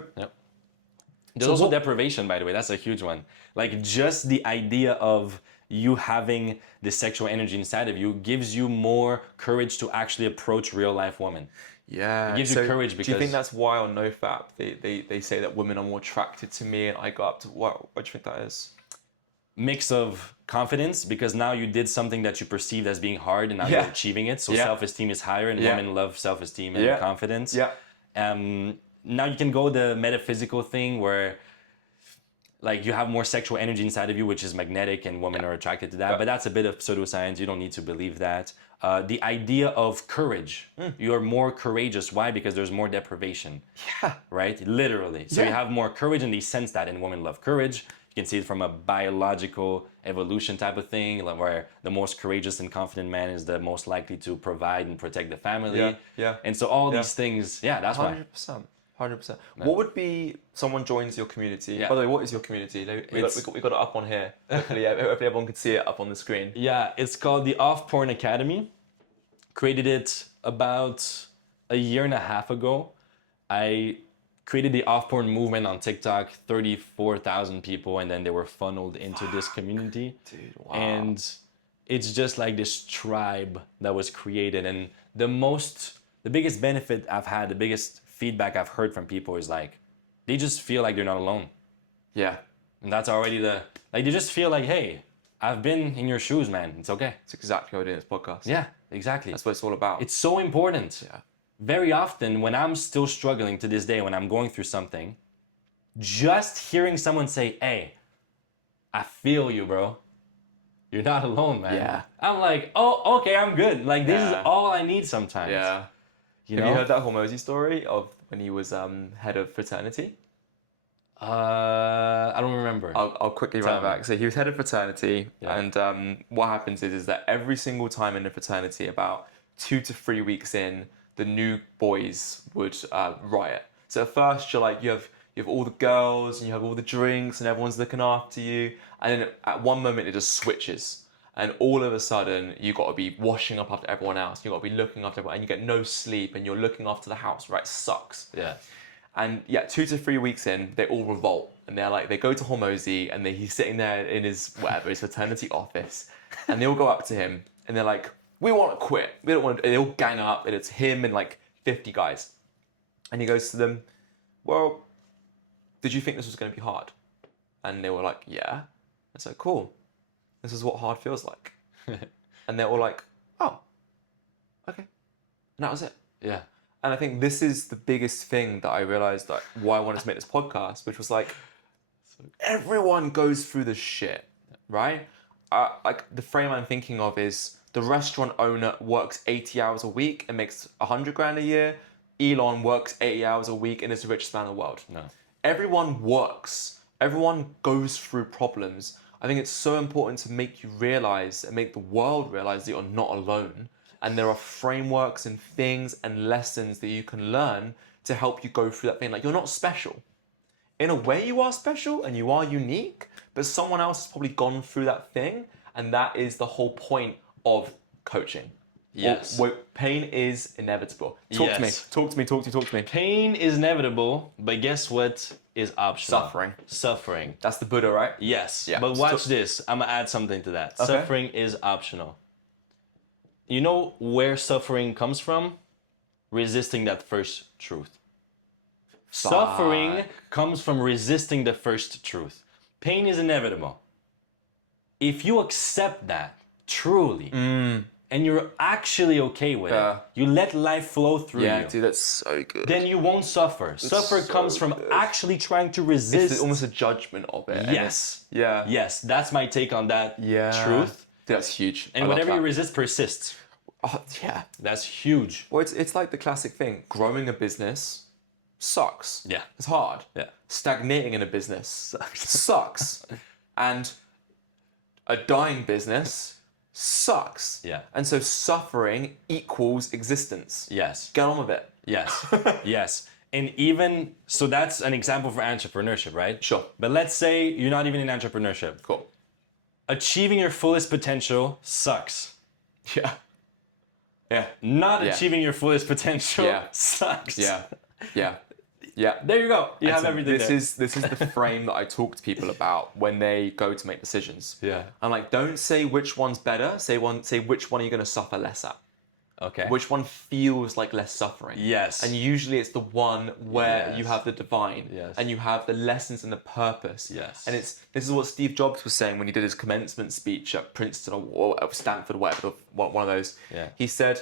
there's also deprivation, by the way. That's a huge one. Like just the idea of you having this sexual energy inside of you gives you more courage to actually approach real life women. Yeah. It gives you courage because... Do you think that's why on NoFap they say that women are more attracted to me and I go up to... What do you think that is? Mix of confidence, because now you did something that you perceived as being hard and now you're achieving it. So self-esteem is higher and women love self-esteem and confidence. Yeah. Now you can go the metaphysical thing where like you have more sexual energy inside of you, which is magnetic, and women are attracted to that. Yeah. But that's a bit of pseudoscience. You don't need to believe that. The idea of courage. You're more courageous. Why? Because there's more deprivation. Yeah. Right? Literally. So you Yeah. have more courage, and they sense that, and women love courage. You can see it from a biological evolution type of thing, like where the most courageous and confident man is the most likely to provide and protect the family. Yeah, yeah. And so all these things, that's why. 100%. 100%. What would be someone joins your community? Yeah. By the way, what is your community? We got it up on here. Hopefully everyone can see it up on the screen. Yeah, it's called the Off Porn Academy. Created it about a year and a half ago. I created the off porn movement on TikTok, 34,000 people, and then they were funneled into this community. Dude, wow. And it's just like this tribe that was created. And the biggest benefit I've had, the biggest feedback I've heard from people is like, they just feel like they're not alone. Yeah. And that's already they just feel like, hey, I've been in your shoes, man. It's okay. It's exactly what we do in this podcast. Yeah, exactly. That's what it's all about. It's so important. Yeah. Very often when I'm still struggling to this day, when I'm going through something, just hearing someone say, hey, I feel you, bro. You're not alone, man. Yeah. I'm like, oh, okay, I'm good. Like, this is Yeah. all I need sometimes. Yeah. You Have know? you heard that Hormozy story of when he was head of fraternity? I don't remember. I'll quickly run Tell it me. back. So he was head of fraternity, Yeah. and what happens is that every single time in the fraternity, about 2 to 3 weeks in, the new boys would riot. So at first you have all the girls and you have all the drinks and everyone's looking after you, and then at one moment it just switches, and all of a sudden you got to be washing up after everyone else. You got to be looking after everyone, and you get no sleep, and you're looking after the house. Right, sucks. Yeah. And 2 to 3 weeks in, they all revolt, and they go to Hormozy, and he's sitting there in his fraternity office, and they all go up to him, and they're like, we want to quit. We don't want to. They all gang up, and it's him and like 50 guys, and he goes to them, well, did you think this was going to be hard? And they were like, yeah. I said, cool. This is what hard feels like. And they're all like, oh, okay. And that was it. Yeah. And I think this is the biggest thing that I realized, like, why I wanted to make this podcast, which was like, everyone goes through this shit, right? Like the frame I'm thinking of is the restaurant owner works 80 hours a week and makes 100 grand a year. Elon works 80 hours a week and is the richest man in the world. No. Everyone works. Everyone goes through problems. I think it's so important to make you realize and make the world realize that you're not alone. And there are frameworks and things and lessons that you can learn to help you go through that thing. Like, you're not special. In a way, you are special and you are unique, but someone else has probably gone through that thing. And that is the whole point of coaching. Yes. Pain is inevitable. Talk to me. Talk to me. Pain is inevitable, but guess what is optional? Suffering. Suffering. That's the Buddha, right? Yes. Yeah. But watch this. I'm going to add something to that. Okay. Suffering is optional. You know where suffering comes from? Resisting that first truth. Suffering comes from resisting the first truth. Pain is inevitable. If you accept that truly, and you're actually okay with it, you let life flow through you. Yeah, dude, that's so good. Then you won't suffer. Suffer so comes from good. actually trying to resist. It's almost a judgment of it. Yes. Yeah. Yes, that's my take on that truth. Dude, that's huge. And whatever you resist persists. Oh, yeah. That's huge. Well, it's like the classic thing. Growing a business sucks. Yeah. It's hard. Yeah. Stagnating in a business sucks. And a dying business sucks. Yeah. And so suffering equals existence. Yes. Get on with it. Yes. Yes. And even, so that's an example for entrepreneurship, right? Sure. But let's say you're not even in entrepreneurship. Cool. Achieving your fullest potential sucks. Yeah. Yeah. Not achieving your fullest potential sucks. Yeah. Yeah. Yeah. There you go. You have So everything this there. is the frame that I talk to people about when they go to make decisions. Yeah. I'm like, don't say which one's better. Say which one are you going to suffer less at. Okay. Which one feels like less suffering. Yes. And usually it's the one where you Yes. have the divine. Yes. And you have the lessons and the purpose. Yes. And this is what Steve Jobs was saying when he did his commencement speech at Princeton or at Stanford or whatever, one of those. Yeah. He said,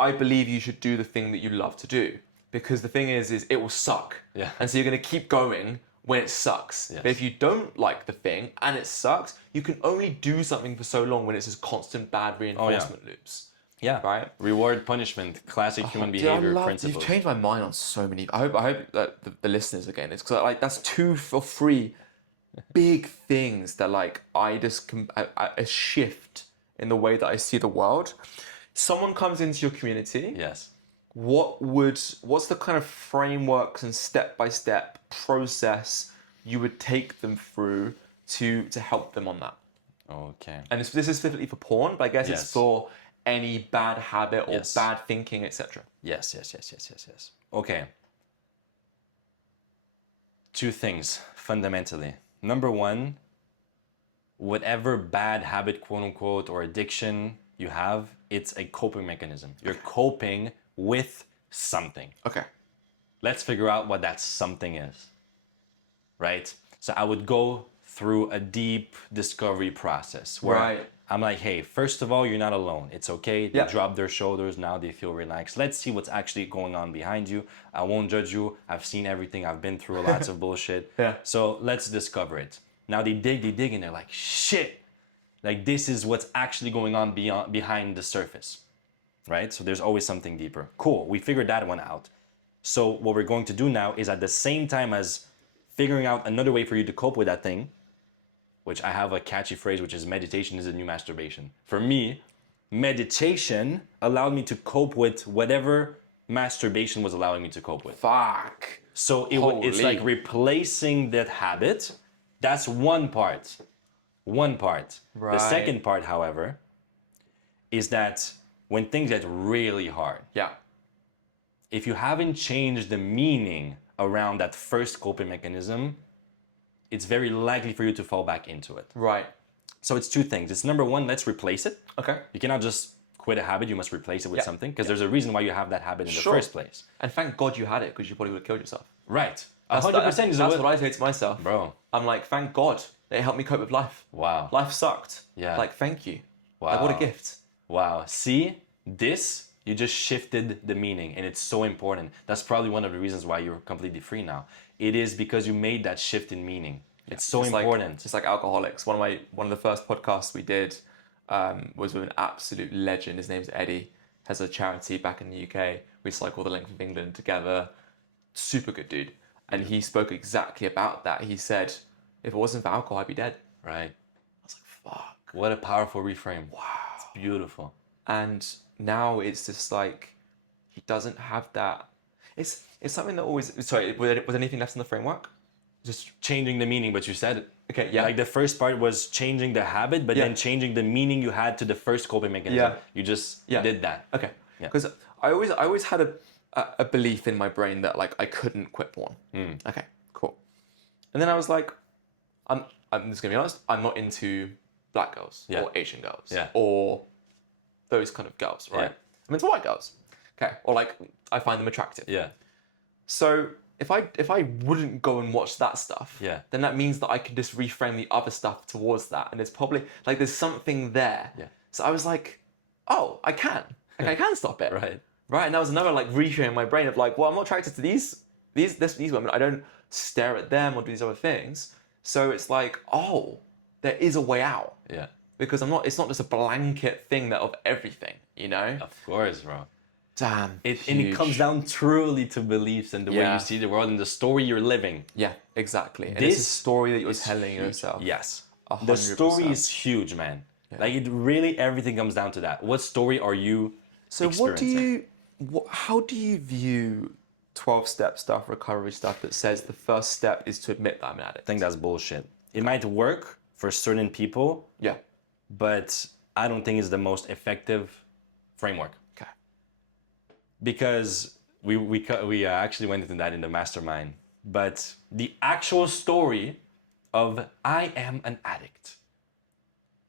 I believe you should do the thing that you love to do. Because the thing is it will suck. Yeah. And so you're going to keep going when it sucks. Yes. But if you don't like the thing and it sucks, you can only do something for so long when it's just constant bad reinforcement loops. Yeah. Right? Reward, punishment, classic human Dude, behavior You've principles. changed my mind on so many. I hope that the listeners are getting this, because like that's 2 or 3 big things that like I just a shift in the way that I see the world. Someone comes into your community. Yes. What's the kind of frameworks and step-by-step process you would take them through to help them on that? Okay. And this is specifically for porn, but I guess Yes. it's for any bad habit or Yes. bad thinking, etc. Yes. Okay. 2 things, fundamentally. Number 1, whatever bad habit, quote unquote, or addiction you have, it's a coping mechanism. You're coping with something. Okay. Let's figure out what that something is, right? So I would go through a deep discovery process where Right. I'm like, hey, first of all, you're not alone. It's okay. They Yeah. drop their shoulders. Now they feel relaxed. Let's see what's actually going on behind you. I won't judge you. I've seen everything. I've been through lots of bullshit. Yeah. So let's discover it. Now they dig, and they're like, shit. Like this is what's actually going on behind the surface, right? So there's always something deeper. Cool. We figured that one out. So what we're going to do now is at the same time as figuring out another way for you to cope with that thing, which I have a catchy phrase, which is meditation is a new masturbation. For me, meditation allowed me to cope with whatever masturbation was allowing me to cope with. Fuck. So it's like replacing that habit. That's one part. The Right. second part, however, is that when things get really hard, Yeah. if you haven't changed the meaning around that first coping mechanism, it's very likely for you to fall back into it. Right. So it's 2 things. It's number 1, let's replace it. Okay. You cannot just quit a habit, you must replace it with Yeah. something, because there's a reason why you have that habit in the Sure. first place. And thank God you had it, because you probably would have killed yourself. Right. That's 100% is that's what I say to myself. Bro. I'm like, thank God it helped me cope with life. Wow. Life sucked. Yeah. Like, thank you. Like, what a Wow. gift. Wow. See, this, you just shifted the meaning, and it's so important. That's probably one of the reasons why you're completely free now. It is because you made that shift in meaning. It's so important. Just like alcoholics. One of the first podcasts we did was with an absolute legend. His name's Eddie. Has a charity back in the UK. We cycle the length of England together. Super good dude. And he spoke exactly about that. He said, if it wasn't for alcohol, I'd be dead. Right. I was like, fuck. What a powerful reframe. Wow. It's beautiful. And now it's just like, he doesn't have that. It's something that always, sorry, was anything left in the framework? Just changing the meaning, but you said it. Okay, yeah. Like the first part was changing the habit, but then changing the meaning you had to the first coping mechanism. Yeah. You just did that. Okay. Yeah. Because I always had a belief in my brain that like I couldn't quit porn. Okay, cool. And then I was like, I'm just gonna be honest, I'm not into black girls or Asian girls or those kind of girls, right? Yeah. I'm into white girls. Okay. Or like I find them attractive. Yeah. So if I wouldn't go and watch that stuff, then that means that I can just reframe the other stuff towards that. And it's probably like there's something there. Yeah. So I was like, oh, I can. Like I can stop it. Right. Right. And that was another like reframe in my brain of like, well, I'm not attracted to these women. I don't stare at them or do these other things. So it's like, oh, there is a way out. Yeah. Because it's not just a blanket thing that of everything, you know? Of course, bro. Damn. And it comes down truly to beliefs and the way Yeah. you see the world and the story you're living. Yeah, exactly. And This it's a story that you're is telling huge. yourself. Yes. 100%. The story is huge, man. Like it really, everything comes down to that. What story are you experiencing? How do you view 12-step stuff, recovery stuff that says the first step is to admit that I'm an addict? I think that's bullshit. It might work for certain people, Yeah. but I don't think it's the most effective framework. Okay. Because we actually went into that in the mastermind. But the actual story of I am an addict,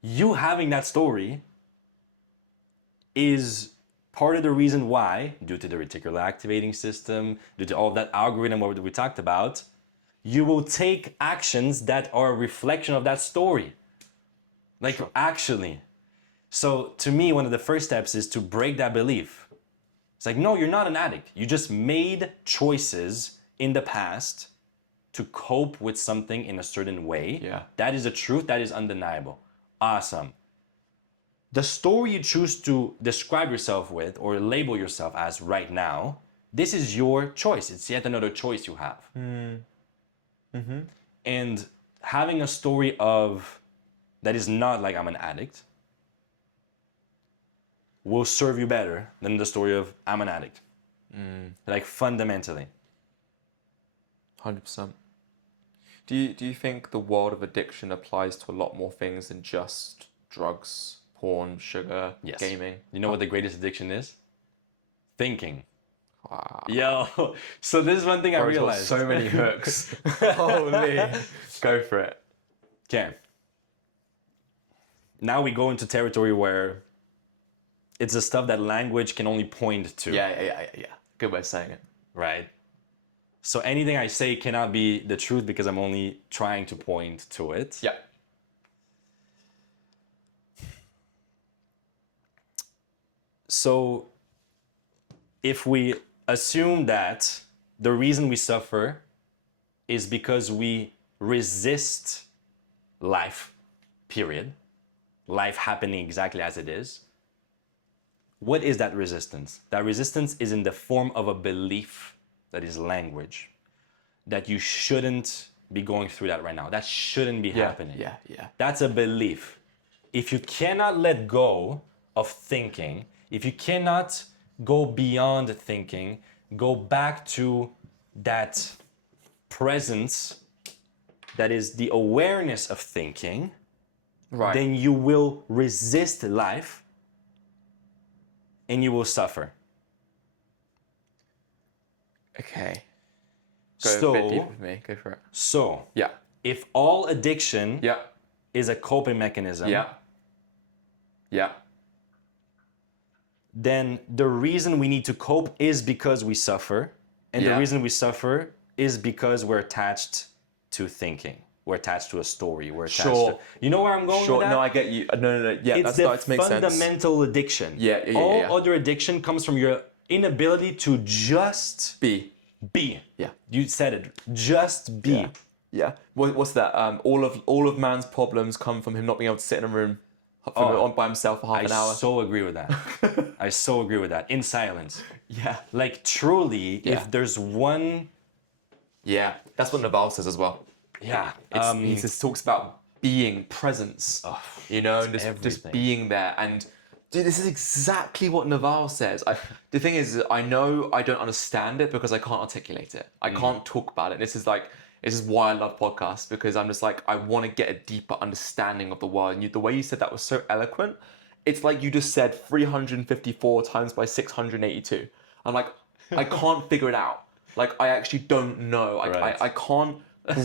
you having that story is part of the reason why, due to the reticular activating system, due to all that algorithm what we talked about, you will take actions that are a reflection of that story. Like actually. So to me, one of the first steps is to break that belief. It's like, no, you're not an addict. You just made choices in the past to cope with something in a certain way. Yeah. That is a truth. That is undeniable. Awesome. The story you choose to describe yourself with or label yourself as right now, this is your choice. It's yet another choice you have. And having a story of that is not like I'm an addict will serve you better than the story of I'm an addict. Like fundamentally. 100%. Do you think the world of addiction applies to a lot more things than just drugs, porn, sugar, Yes. gaming? You know what the greatest addiction is? Thinking. Wow. Yo, so this is one thing I Bro's got realized. so many hooks. Holy. Go for it. Okay. Now we go into territory where it's the stuff that language can only point to. Yeah. Good way of saying it. Right? So anything I say cannot be the truth because I'm only trying to point to it. Yeah. So if we assume that the reason we suffer is because we resist life, period, life happening exactly as it is, what is that resistance? That resistance is in the form of a belief that is language, that you shouldn't be going through that right now. That shouldn't be happening. Yeah. That's a belief. If you cannot let go of thinking, if you cannot go beyond thinking, go back to that presence that is the awareness of thinking, Right. then you will resist life and you will suffer. Okay. Go a bit deep with me. Go for it. So, Yeah. if all addiction Yeah. is a coping mechanism, Yeah. then the reason we need to cope is because we suffer. And the Yeah. reason we suffer is because we're attached to thinking. We're attached to a story. We're attached Sure. to... You know where I'm going with that? No, I get you. No. Yeah, It's that's the starting to make sense. fundamental addiction. Yeah. All other addiction comes from your inability to just B. be. Yeah. You said it. Just be. Yeah. What's that? All of man's problems come from him not being able to sit in a room by himself for half an hour. I so agree with that. I so agree with that. In silence. Yeah. Like truly, Yeah. if there's one... Yeah. That's what Naval says as well. Yeah. He just talks about being, presence, and just everything. being there. And dude, this is exactly what Naval says. The thing is, I know I don't understand it because I can't articulate it. I can't talk about it. This is why I love podcasts, because I'm just like, I want to get a deeper understanding of the world. And the way you said that was so eloquent. It's like you just said 354 times by 682. I'm like, I can't figure it out. Like, I actually don't know. I can't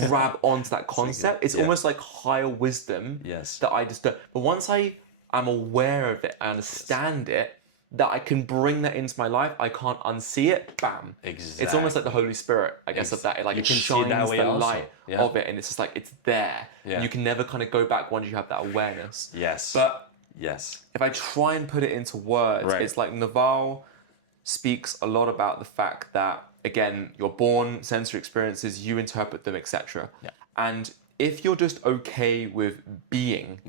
grab onto that concept. It's almost like higher wisdom that I just don't. But once I am aware of it, I understand it, that I can bring that into my life, I can't unsee it, bam. Exactly. It's almost like the Holy Spirit, I guess, of that. Like, it shines the light of it, and it's just like, it's there. Yeah. You can never kind of go back once you have that awareness. Yes. But yes. if I try and put it into words, it's like Naval speaks a lot about the fact that, again, you're born, sensory experiences, you interpret them, etc. Yeah. And if you're just okay with being,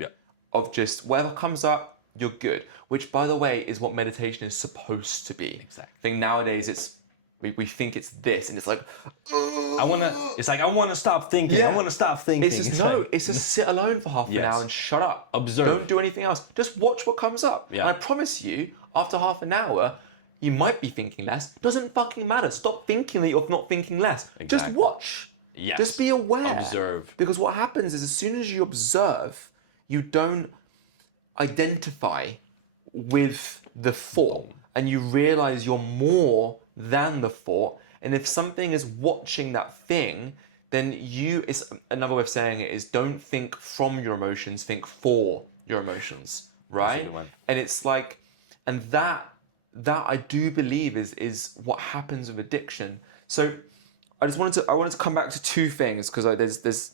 of just whatever comes up, you're good. Which, by the way, is what meditation is supposed to be. Exactly. I think nowadays we think it's this, and it's like, I want to stop thinking. Yeah. I want to stop thinking. it's just sit alone for half an hour and shut up. Observe. Don't do anything else. Just watch what comes up. Yeah. And I promise you, after half an hour, you might be thinking less. Doesn't fucking matter. Stop thinking that you're not thinking less. Just Exactly. watch. Yes. Just be aware. Observe. Because what happens is, as soon as you observe, you don't identify with the thought, and you realize you're more than the thought. And if something is watching that thing, then it's another way of saying it is, don't think from your emotions, think for your emotions, right? That's a good one. And it's like, and that I do believe is what happens with addiction. So I wanted to come back to two things, because there's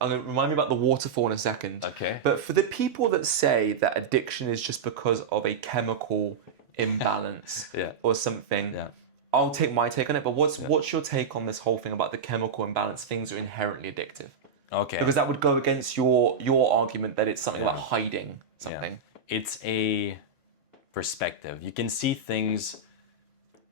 I'm going to remind me about the waterfall in a second. Okay. But for the people that say that addiction is just because of a chemical imbalance or something, I'll take my take on it, but what's your take on this whole thing about the chemical imbalance? Things are inherently addictive. Okay. Because that would go against your argument that it's something about hiding something. Yeah. It's a perspective. You can see things,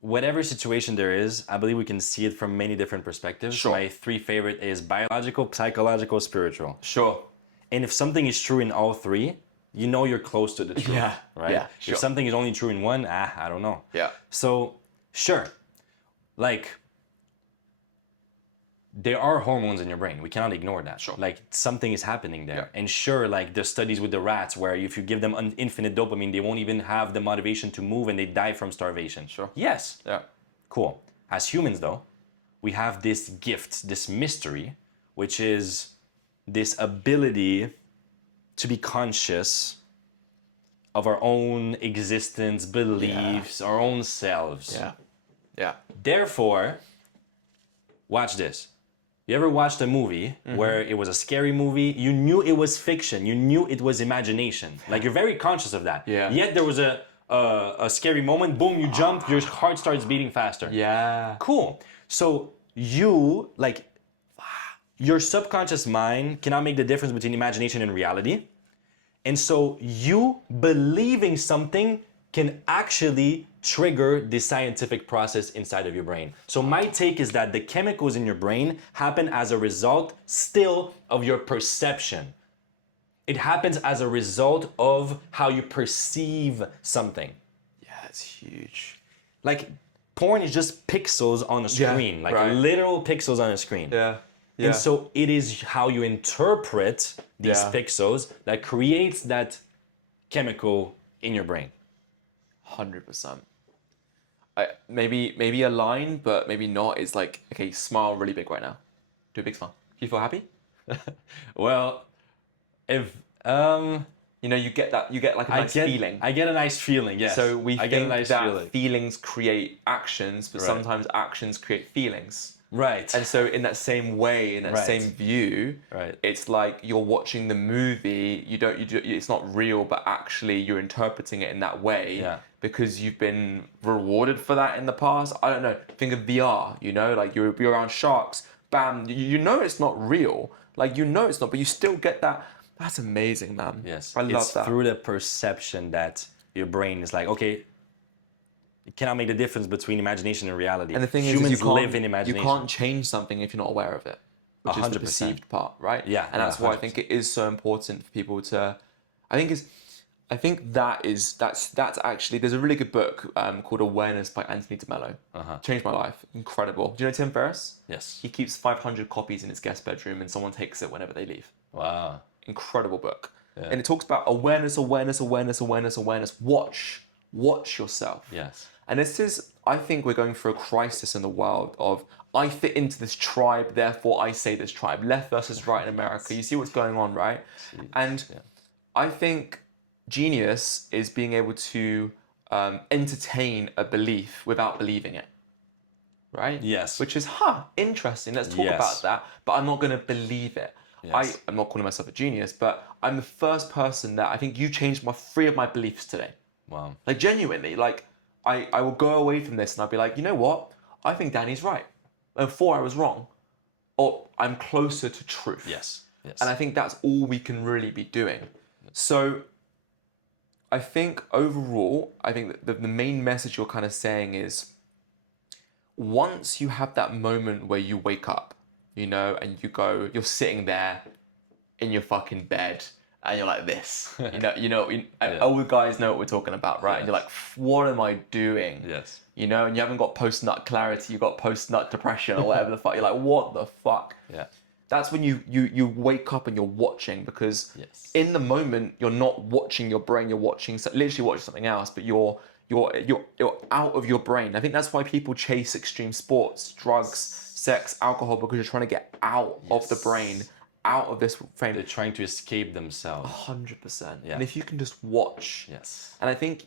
whatever situation there is, I believe we can see it from many different perspectives. Sure. My three favorite is biological, psychological, spiritual. Sure. And if something is true in all three, you know you're close to the truth. Yeah. Right? Yeah, sure. If something is only true in one, I don't know. Yeah. So, sure. Like, there are hormones in your brain. We cannot ignore that. Sure. Like, something is happening there. Yeah. And sure, like the studies with the rats where if you give them infinite dopamine, they won't even have the motivation to move and they die from starvation. Sure. Yes. Yeah. Cool. As humans, though, we have this gift, this mystery, which is this ability to be conscious of our own existence, beliefs, our own selves. Yeah. Yeah. Therefore, watch this. You ever watched a movie where it was a scary movie? You knew it was fiction. You knew it was imagination. Like, you're very conscious of that. Yeah. Yet there was a scary moment. Boom, you jump. Your heart starts beating faster. Yeah. Cool. So you, like, your subconscious mind cannot make the difference between imagination and reality. And so you believing something can actually trigger the scientific process inside of your brain. So my take is that the chemicals in your brain happen as a result still of your perception. It happens as a result of how you perceive something. Yeah, it's huge. Like, porn is just pixels on a screen, like right. literal pixels on a screen. Yeah. Yeah. And so it is how you interpret these Yeah. pixels that creates that chemical in your brain. 100%. Maybe a line, but maybe not. Is like, okay, smile really big right now. Do a big smile. Do you feel happy? Well, if You know, you get like a nice feeling. I get a nice feeling, yes. So we I think get a nice that feeling. feelings create actions, but Right. sometimes actions create feelings. Right. And so in that same way, in that Right. same view, Right. it's like you're watching the movie, it's not real, but actually you're interpreting it in that way Yeah. because you've been rewarded for that in the past. I don't know. Think of VR, you know, like you're around sharks, bam, you know it's not real. Like, you know it's not, but you still get that. That's amazing, man. Yes. I love it's that. through the perception that your brain is like, okay, it cannot make the difference between imagination and reality. And the thing humans is, you can't, live in imagination. you can't change something if you're not aware of it, which is the 100%. perceived part, right? Yeah, and that's yeah, why I think it is so important for people to. I think that's actually, there's a really good book called Awareness by Anthony DeMello. Changed my life. Incredible. Do you know Tim Ferriss? Yes. He keeps 500 copies in his guest bedroom, and someone takes it whenever they leave. Wow. Incredible book. And it talks about awareness. Watch yourself. Yes. And this is, I think we're going through a crisis in the world of, I fit into this tribe, therefore I say this tribe. Left versus right in America. You see what's going on, right? And I think genius is being able to entertain a belief without believing it. Right? Yes. Which is, interesting. Let's talk about that. But I'm not going to believe it. Yes. I'm not calling myself a genius, but I'm the first person that I think you changed 3 of my beliefs today. Wow. Like, genuinely, like, I will go away from this and I'll be like, you know what? I think Danny's right. And 4, I was wrong. Or I'm closer to truth. Yes. Yes. And I think that's all we can really be doing. So I think overall, I think that the main message you're kind of saying is, once you have that moment where you wake up, you know, and you're sitting there in your fucking bed, and you're like this, all the guys know what we're talking about, right? Yes. And you're like, what am I doing? Yes. You know, and you haven't got post-nut clarity, you've got post-nut depression or whatever the fuck. You're like, what the fuck? Yeah. That's when you wake up and you're watching, because in the moment you're not watching your brain, you're literally watching something else, but you're out of your brain. I think that's why people chase extreme sports, drugs, sex, alcohol, because you're trying to get out of the brain, out of this frame. They're trying to escape themselves. 100%. Yeah. And if you can just watch. Yes. And I think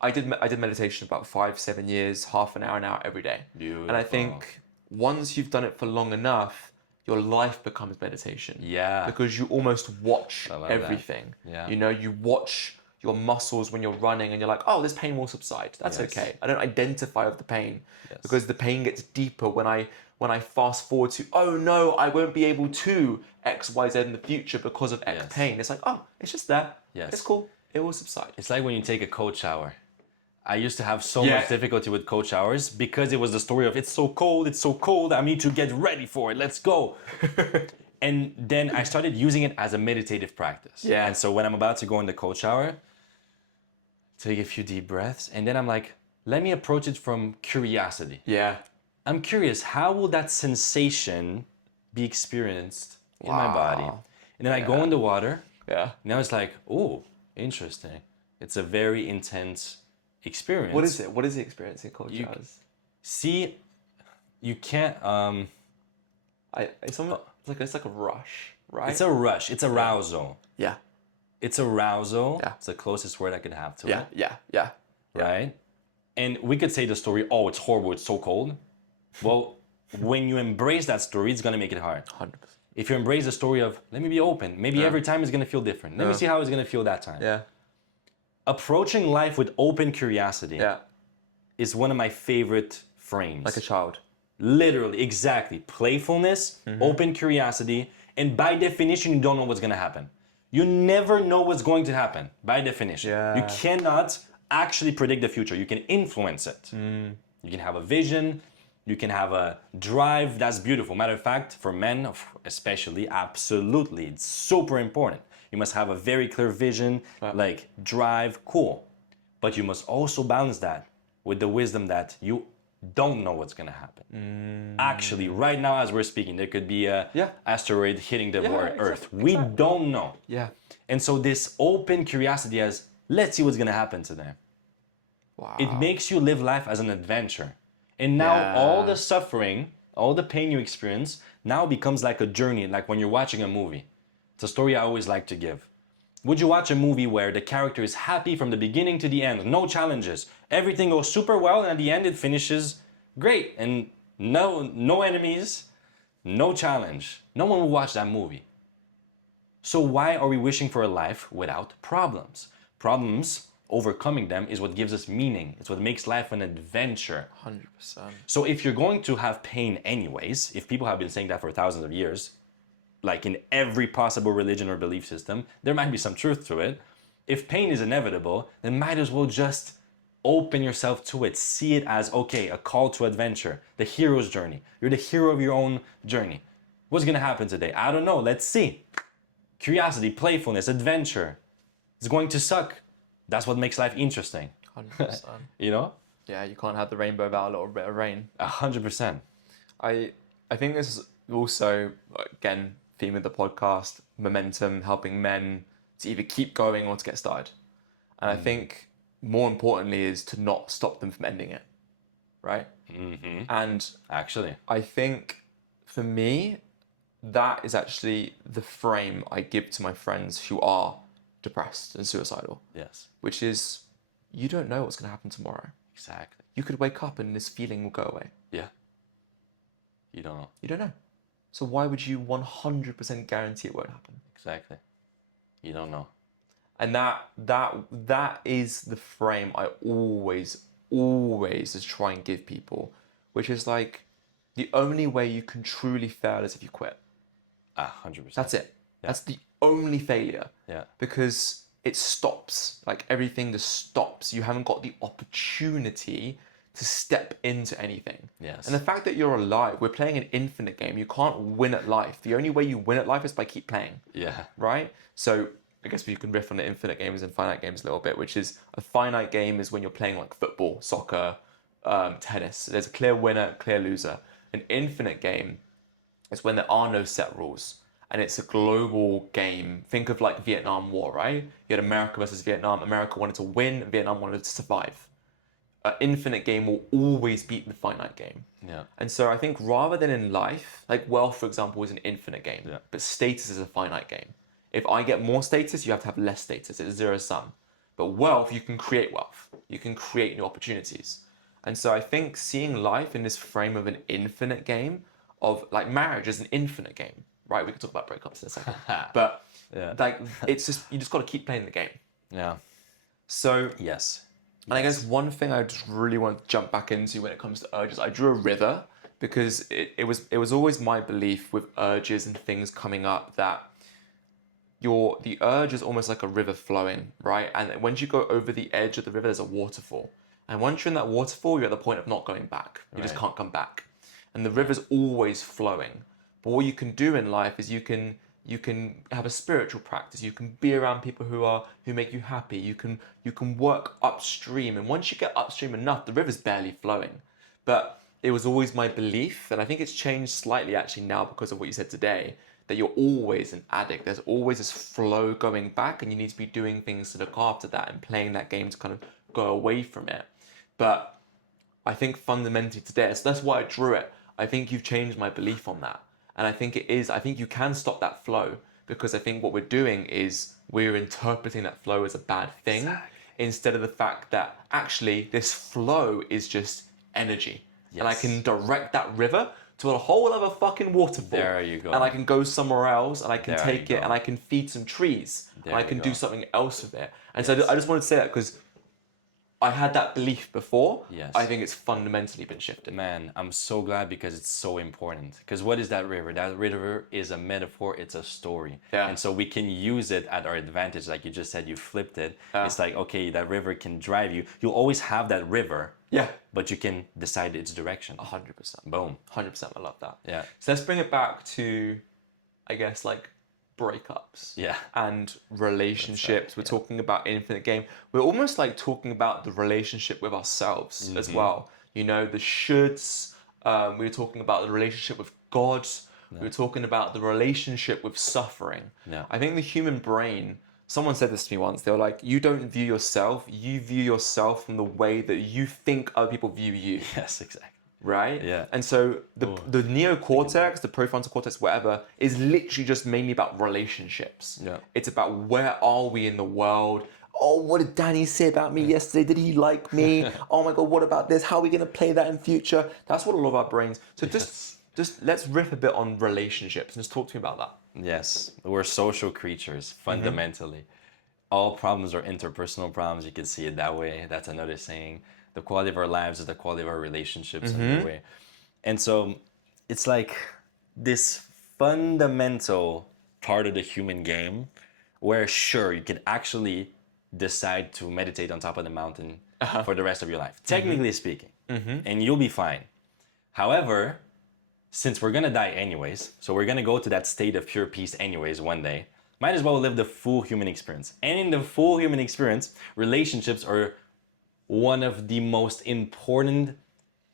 I did meditation about 5-7 years, half an hour every day. Beautiful. And I think once you've done it for long enough, your life becomes meditation. Yeah. Because you almost watch I love everything. that. Yeah. You know, you watch your muscles when you're running and you're like, oh, this pain will subside. That's Yes. okay. I don't identify with the pain Yes. because the pain gets deeper when I fast forward to, oh no, I won't be able to X, Y, Z in the future because of X Yes. pain. It's like, oh, it's just there. Yes. It's cool. It will subside. It's like when you take a cold shower. I used to have so Yeah. much difficulty with cold showers because it was the story of it's so cold, I need to get ready for it, let's go. And then I started using it as a meditative practice. Yeah. And so when I'm about to go in the cold shower, take a few deep breaths, and then I'm like, let me approach it from curiosity. Yeah. I'm curious, how will that sensation be experienced in my body? Wow. And then I go in the water. Yeah. Now it's like, oh, interesting. It's a very intense experience. What is it? What is the experience in cold showers? See, you can't. It's like a rush, right? It's a rush. It's arousal. Yeah. It's arousal. Yeah. It's the closest word I could have to Yeah. it. Yeah. Yeah. Right. And we could say the story. Oh, it's horrible. It's so cold. Well, when you embrace that story, it's gonna make it hard. 100%. If you embrace the story of let me be open, maybe every time is gonna feel different. Let me see how it's gonna feel that time. Yeah. Approaching life with open curiosity Yeah. is one of my favorite frames. Like a child. Literally, exactly. Playfulness, Mm-hmm. open curiosity, and by definition, you don't know what's gonna happen. You never know what's going to happen, by definition. Yeah. You cannot actually predict the future. You can influence it. You can have a vision, you can have a drive. That's beautiful. Matter of fact, for men especially, absolutely, it's super important. You must have a very clear vision, like drive, cool. But you must also balance that with the wisdom that you don't know what's gonna happen. Actually, right now as we're speaking, there could be a asteroid hitting the Earth. We don't know. Yeah. And so this open curiosity as, let's see what's gonna happen today. Wow. It makes you live life as an adventure. And now all the suffering, all the pain you experience now becomes like a journey, like when you're watching a movie. It's a story I always like to give. Would you watch a movie where the character is happy from the beginning to the end, no challenges, everything goes super well, and at the end it finishes great, and no enemies, no challenge? No one will watch that movie. So why are we wishing for a life without problems? Problems, overcoming them, is what gives us meaning. It's what makes life an adventure. 100%. So if you're going to have pain anyways, if people have been saying that for thousands of years, like in every possible religion or belief system, there might be some truth to it. If pain is inevitable, then might as well just open yourself to it. See it as, okay, a call to adventure, the hero's journey. You're the hero of your own journey. What's gonna happen today? I don't know, let's see. Curiosity, playfulness, adventure. It's going to suck. That's what makes life interesting. 100%. You know? Yeah, you can't have the rainbow without a little bit of rain. 100%. I think this is also, again, theme of the podcast, momentum, helping men to either keep going or to get started. And I think more importantly is to not stop them from ending it, right? Mm-hmm. And Actually. I think for me, that is actually the frame I give to my friends who are depressed and suicidal, Yes. which is you don't know what's going to happen tomorrow. Exactly. You could wake up and this feeling will go away. Yeah. You don't know. You don't know. So why would you 100% guarantee it won't happen? Exactly. You don't know. And that is the frame I always just try and give people, which is like the only way you can truly fail is if you quit. 100%. That's it. That's the only failure. Yeah. Because it stops. Like everything just stops. You haven't got the opportunity to step into anything. Yes. And the fact that you're alive, we're playing an infinite game. You can't win at life. The only way you win at life is by keep playing. Yeah. Right? So I guess we can riff on the infinite games and finite games a little bit, which is a finite game is when you're playing like football, soccer, tennis. There's a clear winner, clear loser. An infinite game is when there are no set rules. And it's a global game. Think of like Vietnam War, right? You had America versus Vietnam. America wanted to win, Vietnam wanted to survive. An infinite game will always beat the finite game. Yeah. And so I think rather than in life, like wealth, for example, is an infinite game, Yeah. but status is a finite game. If I get more status, you have to have less status. It's zero sum. But wealth, you can create wealth. You can create new opportunities. And so I think seeing life in this frame of an infinite game, of like marriage is an infinite game, right? We can talk about breakups in a second. But Yeah. like it's just, you just got to keep playing the game. Yeah. So, Yes. and I guess one thing I just really want to jump back into when it comes to urges, I drew a river because it was always my belief with urges and things coming up that the urge is almost like a river flowing, right? And once you go over the edge of the river, there's a waterfall. And once you're in that waterfall, you're at the point of not going back. You just Right. can't come back. And the river's always flowing. But what you can do in life is you can have a spiritual practice. You can be around people who make you happy. You can work upstream. And once you get upstream enough, the river's barely flowing. But it was always my belief, and I think it's changed slightly actually now because of what you said today, that you're always an addict. There's always this flow going back, and you need to be doing things to look after that and playing that game to kind of go away from it. But I think fundamentally today, so that's why I drew it. I think you've changed my belief on that. And I think you can stop that flow because I think what we're doing is we're interpreting that flow as a bad thing instead of the fact that actually this flow is just energy. And I Yes. can direct that river to a whole other fucking waterfall. There you go. And I can go somewhere else and I can There take you it go. and I can feed some trees There and I you can go. do something else with it. And so I just wanted to say that because I had that belief before. Yes. I think it's fundamentally been shifted. Man, I'm so glad because it's so important. Because what is that river? That river is a metaphor, it's a story. Yeah. And so we can use it at our advantage. Like you just said, you flipped it. Yeah. It's like, okay, that river can drive you. You'll always have that river, Yeah. but you can decide its direction. 100%. Boom. 100%. I love that. Yeah. So let's bring it back to, I guess, like breakups. Yeah. And relationships. We're talking about Infinite Game. We're almost like talking about the relationship with ourselves as well. You know, the shoulds. We were talking about the relationship with God. We were talking about the relationship with suffering. Yeah. I think the human brain, someone said this to me once, they were like, you don't view yourself, you view yourself from the way that you think other people view you. Yes, exactly. Right? Yeah. And so the neocortex, the prefrontal cortex, whatever, is literally just mainly about relationships. Yeah. It's about where are we in the world? Oh, what did Danny say about me yesterday? Did he like me? Oh my God, what about this? How are we going to play that in future? That's what a lot of our brains. So just let's riff a bit on relationships and just talk to me about that. Yes, we're social creatures fundamentally. All problems are interpersonal problems. You can see it that way. That's another saying. The quality of our lives is the quality of our relationships another way. And so it's like this fundamental part of the human game where sure, you can actually decide to meditate on top of the mountain for the rest of your life, technically speaking, and you'll be fine. However, since we're gonna die anyways, so we're gonna go to that state of pure peace anyways one day, might as well live the full human experience. And in the full human experience, relationships are one of the most important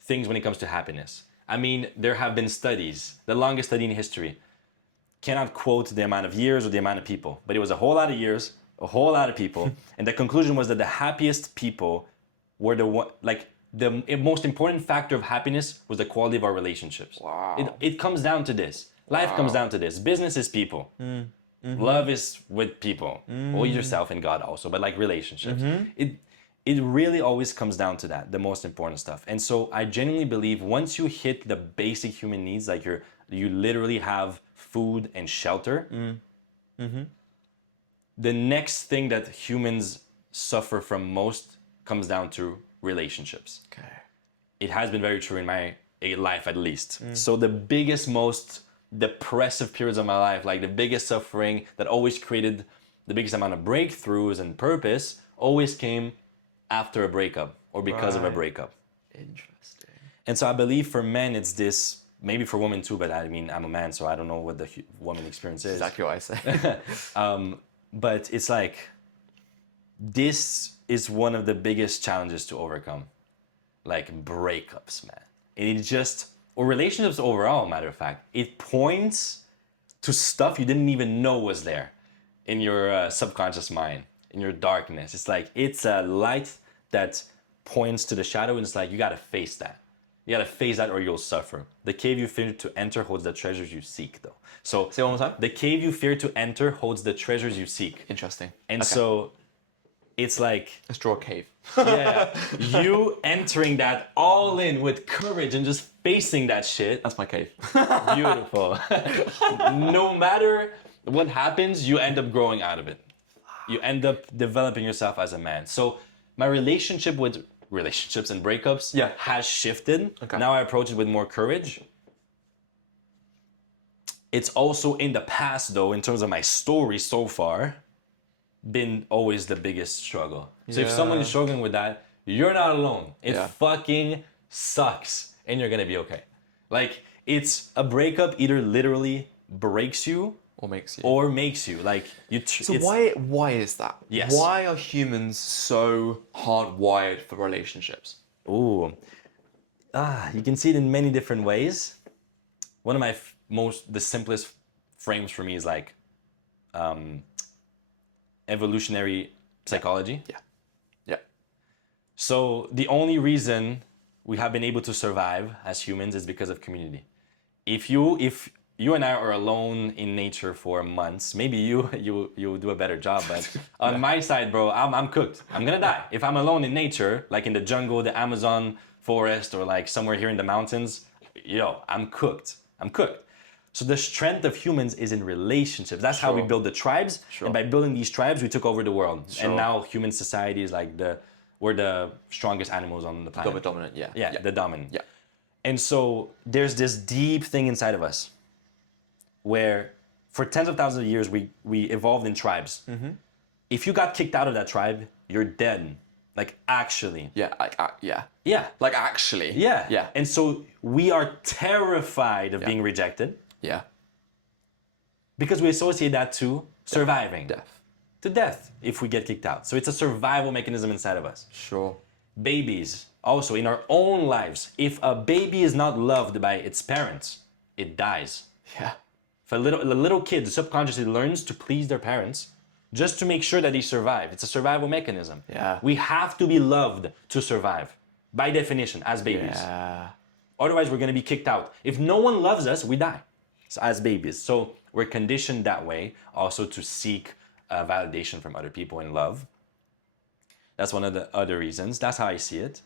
things when it comes to happiness. I mean, there have been studies, the longest study in history, cannot quote the amount of years or the amount of people, but it was a whole lot of years, a whole lot of people, and the conclusion was that the happiest people were the one, like the most important factor of happiness was the quality of our relationships. Wow. It comes down to this. Life comes down to this. Business is people. Love is with people, or yourself and God also, but like relationships. It really always comes down to that, the most important stuff. And so I genuinely believe once you hit the basic human needs, like you literally have food and shelter, the next thing that humans suffer from most comes down to relationships. Okay. It has been very true in my life at least. So the biggest, most depressive periods of my life, like the biggest suffering that always created the biggest amount of breakthroughs and purpose, always came after a breakup or because of a Right. breakup. Interesting. And so I believe for men it's this, maybe for women too, but I mean, I'm a man, so I don't know what the woman experience is. Exactly what I say. But it's like, this is one of the biggest challenges to overcome. Like breakups, man. And it just, or relationships overall, matter of fact, it points to stuff you didn't even know was there in your subconscious mind, in your darkness. It's like, it's a light that points to the shadow, and it's like, you gotta face that. You gotta face that or you'll suffer. The cave you fear to enter holds the treasures you seek, though. So, Say it one more time. the cave you fear to enter holds the treasures you seek. Interesting. And Okay. so, it's like, Let's draw a cave. yeah, you entering that all in with courage and just facing that shit. That's my cave. Beautiful. No matter what happens, you end up growing out of it. You end up developing yourself as a man. So my relationship with relationships and breakups has shifted. Okay. Now I approach it with more courage. It's also in the past, though, in terms of my story so far, been always the biggest struggle. So if someone is struggling with that, you're not alone. It fucking sucks, and you're gonna be okay. Like, it's a breakup either literally breaks you Or makes you. or makes you. Like, So why is that? Yes. Why are humans so hardwired for relationships? Ooh. You can see it in many different ways. One of my the simplest frames for me is like evolutionary psychology. Yeah. So the only reason we have been able to survive as humans is because of community. If you and I are alone in nature for months, maybe you do a better job. But on my side, bro, I'm cooked. I'm gonna die if I'm alone in nature, like in the jungle, the Amazon forest, or like somewhere here in the mountains. I'm cooked. I'm cooked. So the strength of humans is in relationships. That's how we build the tribes. And by building these tribes, we took over the world. And now human society is like we're the strongest animals on the planet. The dominant, the dominant. Yeah. And so there's this deep thing inside of us where for tens of thousands of years, we evolved in tribes. Mm-hmm. If you got kicked out of that tribe, you're dead. Like, actually. Yeah, Yeah. Like, actually. Yeah. Yeah. And so we are terrified of being rejected. Yeah. Because we associate that to surviving. Death. To death if we get kicked out. So it's a survival mechanism inside of us. Sure. Babies, also in our own lives, if a baby is not loved by its parents, it dies. Yeah. If a little kid subconsciously learns to please their parents just to make sure that they survive, it's a survival mechanism. Yeah. We have to be loved to survive, by definition, as babies. Yeah. Otherwise, we're going to be kicked out. If no one loves us, we die as babies. So we're conditioned that way also to seek validation from other people in love. That's one of the other reasons. That's how I see it.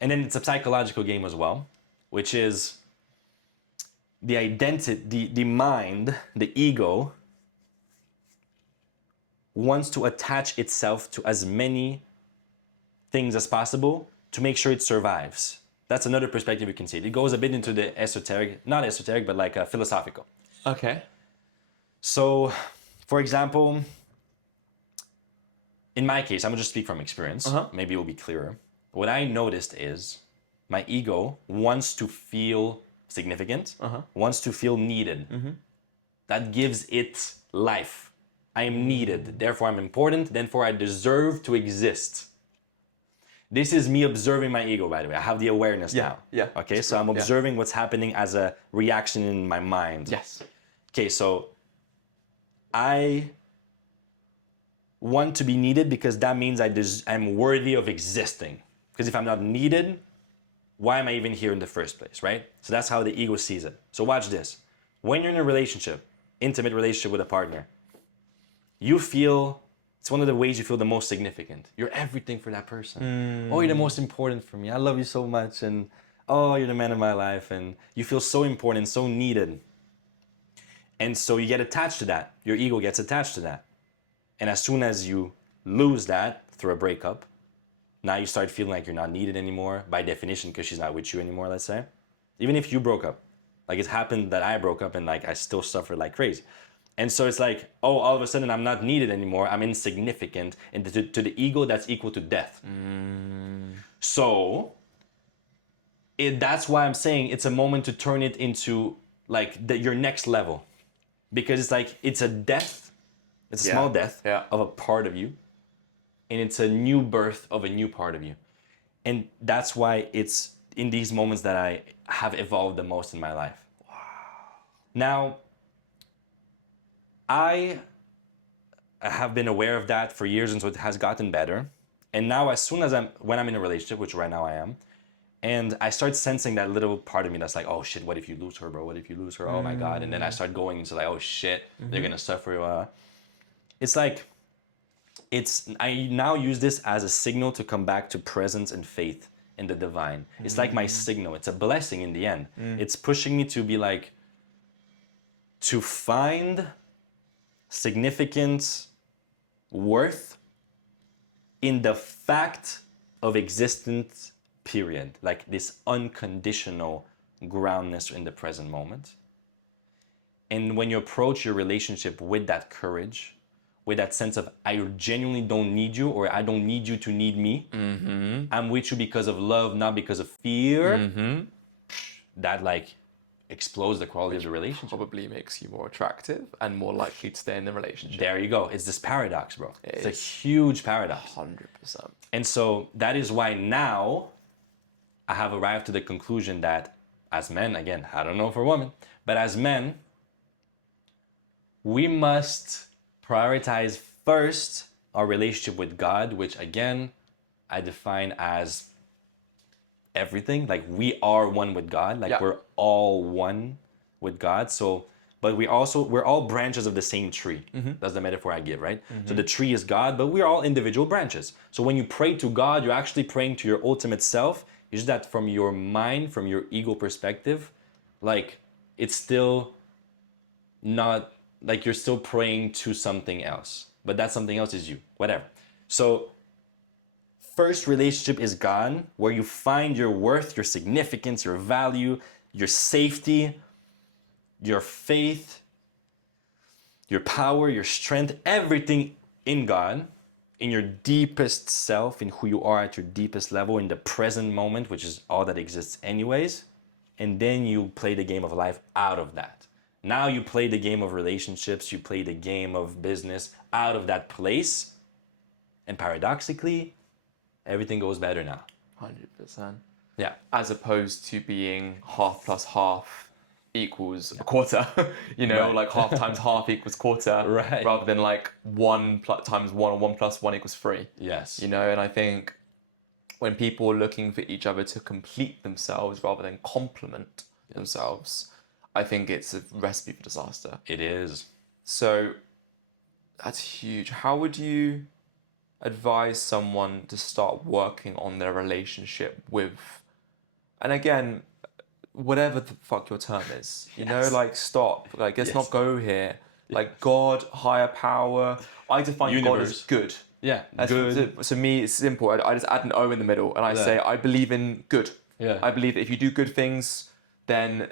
And then it's a psychological game as well, which is the identity, the mind, the ego wants to attach itself to as many things as possible to make sure it survives. That's another perspective you can see. It goes a bit into the esoteric, not esoteric, but like philosophical. Okay. So, for example, in my case, I'm gonna just speak from experience. Maybe it will be clearer. What I noticed is my ego wants to feel significant, wants to feel needed. That gives it life. I am needed, therefore I'm important, therefore I deserve to exist. This is me observing my ego, by the way. I have the awareness now. Yeah. Okay, so I'm observing what's happening as a reaction in my mind. Yes. Okay, so I want to be needed because that means I'm worthy of existing. Because if I'm not needed, why am I even here in the first place, right? So that's how the ego sees it. So watch this. When you're in a relationship, intimate relationship with a partner, you feel, it's one of the ways you feel the most significant. You're everything for that person. Oh, you're the most important for me. I love you so much. And oh, you're the man of my life. And you feel so important, so needed. And so you get attached to that. Your ego gets attached to that. And as soon as you lose that through a breakup, now you start feeling like you're not needed anymore, by definition, because she's not with you anymore, let's say. Even if you broke up. Like, it's happened that I broke up and like I still suffer like crazy. And so it's like, oh, all of a sudden I'm not needed anymore. I'm insignificant. And to the ego, that's equal to death. So that's why I'm saying it's a moment to turn it into like your next level. Because it's like, it's a death. It's a small death of a part of you. And it's a new birth of a new part of you. And that's why it's in these moments that I have evolved the most in my life. Wow. Now, I have been aware of that for years, and so it has gotten better. And now, as soon as when I'm in a relationship, which right now I am, and I start sensing that little part of me that's like, oh shit, what if you lose her, bro? What if you lose her? Oh my God. And then I start going into like, oh shit, they're gonna suffer. It's like, I now use this as a signal to come back to presence and faith in the divine. It's like my signal. It's a blessing in the end. It's pushing me to be like, to find significance worth in the fact of existence, period. Like this unconditional groundness in the present moment. And when you approach your relationship with that courage, with that sense of I genuinely don't need you, or I don't need you to need me. I'm with you because of love, not because of fear. That like explodes the quality of the relationship. Probably makes you more attractive and more likely to stay in the relationship. There you go. It's this paradox, bro. It's a huge paradox. 100%. And so that is why now I have arrived to the conclusion that as men, again, I don't know for women, but as men, we must prioritize first our relationship with God, which again, I define as everything. Like we are one with God. Like we're all one with God. So, but we're all branches of the same tree. That's the metaphor I give, right? So the tree is God, but we're all individual branches. So when you pray to God, you're actually praying to your ultimate self. It's just that from your mind, from your ego perspective, like it's still not like you're still praying to something else, but that something else is you, whatever. So first relationship is God, where you find your worth, your significance, your value, your safety, your faith, your power, your strength, everything in God, in your deepest self, in who you are at your deepest level, in the present moment, which is all that exists anyways. And then you play the game of life out of that. Now you play the game of relationships, you play the game of business out of that place. And paradoxically, everything goes better now. 100%. Yeah. As opposed to being half plus half equals a quarter. Like half times half equals quarter. Right. Rather than like 1 times 1 or 1 plus 1 equals 3. Yes. And I think when people are looking for each other to complete themselves rather than complement themselves, I think it's a recipe for disaster. It is. So that's huge. How would you advise someone to start working on their relationship with, and again, whatever the fuck your term is, like stop, like let's not go here. Like God, higher power. I define God as Universe. good. Yeah, good. So me, it's simple. I just add an O in the middle, and I say I believe in good. Yeah. I believe that if you do good things, then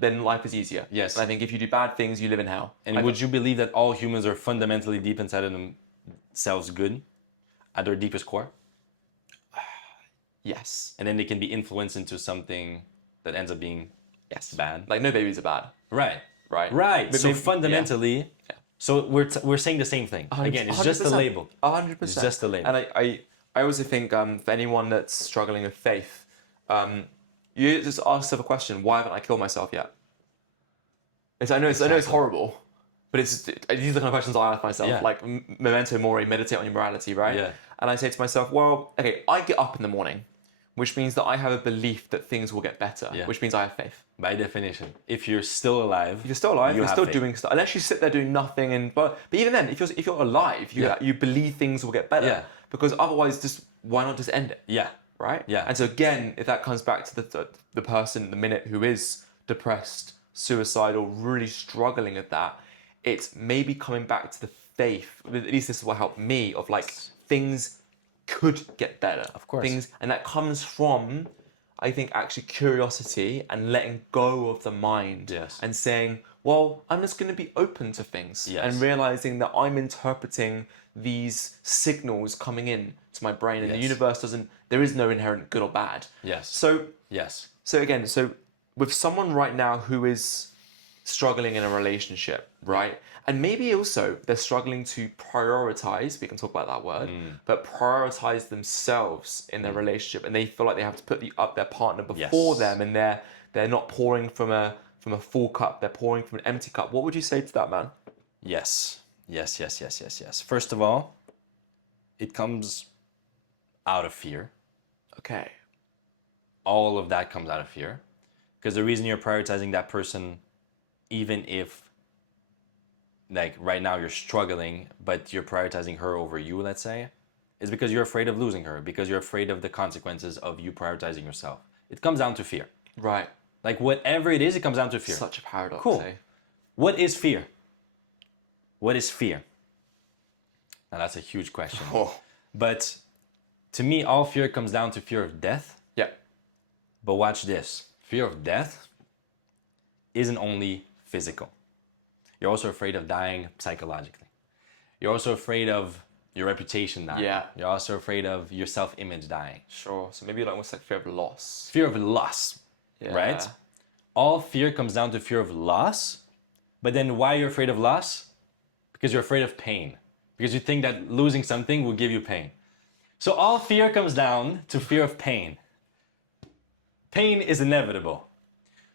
life is easier. Yes. And I think if you do bad things, you live in hell. And would you believe that all humans are fundamentally deep inside of themselves good at their deepest core? Yes. And then they can be influenced into something that ends up being bad. Like no babies are bad. Right. But so fundamentally, so we're saying the same thing. Again, it's just a label. 100%. It's just a label. And I also think for anyone that's struggling with faith, you just ask yourself a question: why haven't I killed myself yet? I know it's horrible, but these are the kind of questions I ask myself. Yeah. Like memento mori, meditate on your morality, right? Yeah. And I say to myself, well, okay, I get up in the morning, which means that I have a belief that things will get better, which means I have faith. By definition, if you're still alive, you're still doing stuff. Unless you sit there doing nothing, but even then, if you're alive, you believe things will get better. Yeah. Because otherwise, why not just end it? Yeah. Right? Yeah. And so again, if that comes back to the person in the minute who is depressed, suicidal, really struggling with that, it's maybe coming back to the faith. At least this is what helped me. Of like things could get better. Of course. And that comes from, I think, actually curiosity and letting go of the mind. Yes. And saying, well, I'm just going to be open to things. Yes. And realizing that I'm interpreting these signals coming in to my brain, and the universe there is no inherent good or bad. Yes. So yes. So again, with someone right now who is struggling in a relationship, right? And maybe also they're struggling to prioritize, we can talk about that word, but prioritize themselves in their relationship, and they feel like they have to put their partner before them, and they're not pouring from a full cup, they're pouring from an empty cup. What would you say to that, man? Yes. First of all, it comes out of fear. Okay. All of that comes out of fear. Because the reason you're prioritizing that person, even if like right now you're struggling, but you're prioritizing her over you, let's say, is because you're afraid of losing her, because you're afraid of the consequences of you prioritizing yourself. It comes down to fear. Right. Like whatever it is, it comes down to fear. Such a paradox. Cool. Eh? What is fear? What is fear? Now that's a huge question. Oh. But to me, all fear comes down to fear of death. Yeah. But watch this. Fear of death isn't only physical. You're also afraid of dying psychologically. You're also afraid of your reputation dying. Yeah. You're also afraid of your self-image dying. Sure. So maybe like almost like fear of loss. Fear of loss, Yeah. right? All fear comes down to fear of loss. But then why you're afraid of loss? Because you're afraid of pain. Because you think that losing something will give you pain. So all fear comes down to fear of pain. Pain is inevitable.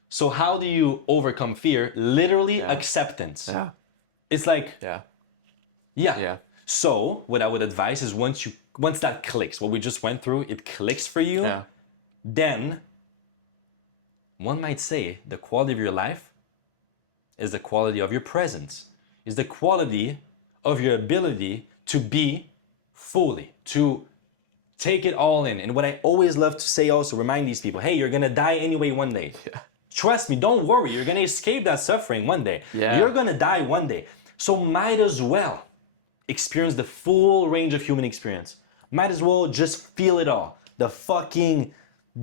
So how do you overcome fear? Literally acceptance. Yeah. It's like, Yeah. yeah. So what I would advise is once that clicks, what we just went through, it clicks for you, Yeah. then one might say the quality of your life is the quality of your presence, is the quality of your ability to be fully, to take it all in. And what I always love to say also, remind these people, hey, you're gonna die anyway one day. Yeah. Trust me, don't worry, you're gonna escape that suffering one day. Yeah. You're gonna die one day. So might as well experience the full range of human experience. Might as well just feel it all. The fucking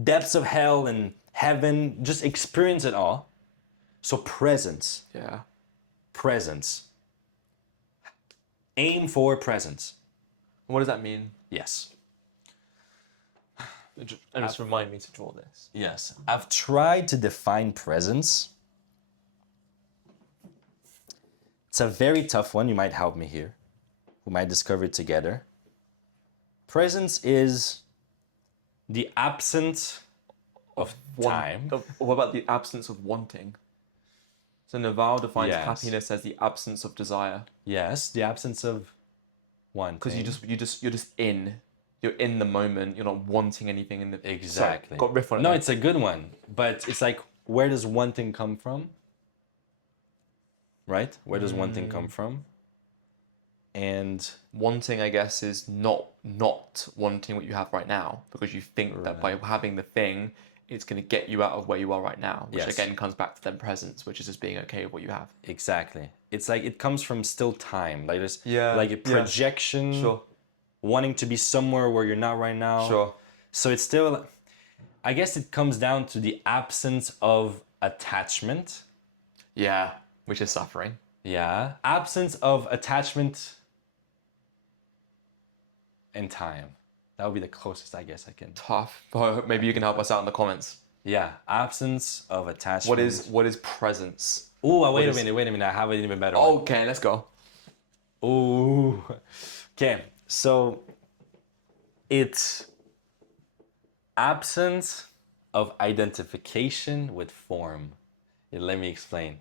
depths of hell and heaven, just experience it all. So presence. Yeah. Presence. Aim for presence. What does that mean? Yes. And just remind me to draw this. Yes. I've tried to define presence. It's a very tough one. You might help me here. We might discover it together. Presence is the absence of time. What about the absence of wanting? So Naval defines Yes. happiness as the absence of desire. Yes, the absence of one. Because you're just in. You're in the moment. You're not wanting anything in the. Exactly. Sorry, got riff on it. No, there. it's a good one. But it's like, where does one thing come from? Right? Where does one thing come from? And Wanting, I guess, is not wanting what you have right now, because you think that by having the thing, it's going to get you out of where you are right now, which Yes. again comes back to then presence, which is just being okay with what you have. exactly. It's like it comes from still time. Like there's Yeah, like a yeah. projection, Sure. wanting to be somewhere where you're not right now. Sure. So it's still, I guess it comes down to the absence of attachment. Yeah, which is suffering. Yeah. Absence of attachment and time. That would be the closest, I guess, I can. Tough. But maybe you can help us out in the comments. Yeah. Absence of attachment. What is presence? Oh, wait a is- minute. I have an even better one. Okay, let's go. Ooh. Okay. So it's absence of identification with form. Yeah, let me explain.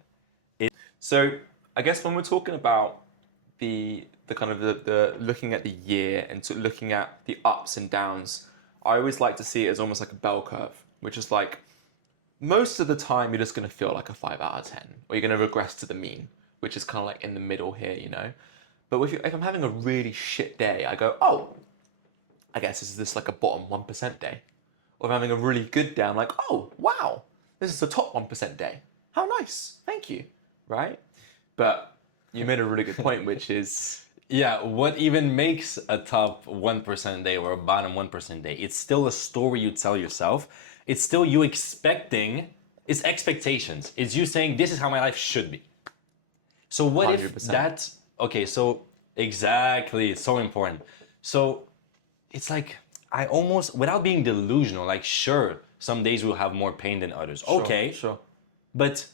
So I guess when we're talking about the kind of the looking at the year and sort of looking at the ups and downs, I always like to see it as almost like a bell curve, which is like most of the time you're just going to feel like a 5 out of 10, or you're going to regress to the mean, which is kind of like in the middle here, you know. But if I'm having a really shit day, I go, oh, I guess this is just like a bottom 1% day. Or if I'm having a really good day, I'm like, oh, wow, this is a top 1% day. How nice, thank you, right? But you made a really good point, which is, Yeah, what even makes a top 1% day or a bottom 1% day? It's still a story you tell yourself. It's still you expecting, it's expectations. It's you saying, this is how my life should be. So what if 100%. that, okay, so exactly, it's so important. So it's like, I almost, without being delusional, like sure, some days we'll have more pain than others. Okay, sure. but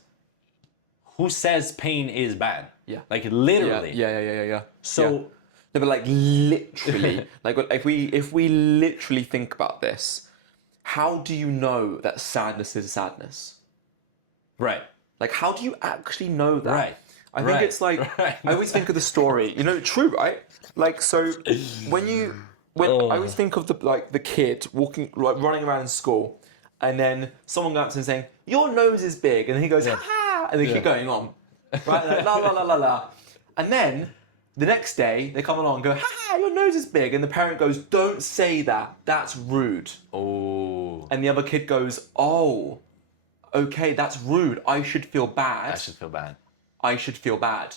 who says pain is bad? Yeah. Like literally. Yeah. So Yeah. No, but like literally, like if we literally think about this, how do you know that sadness is sadness? right. Like, how do you actually know that? Right. I think Right. it's like, Right. I always think of the story, you know, true, right? Like, so when I always think of the kid walking, like running around in school, and then someone goes up to him saying, your nose is big, and then he goes, ha ha, and they keep going on, right? Like, la la la la la. And then the next day they come along and go, ha ha, your nose is big, and the parent goes, don't say that, that's rude. Oh, And the other kid goes, oh, okay, that's rude. I should feel bad. I should feel bad. I should feel bad.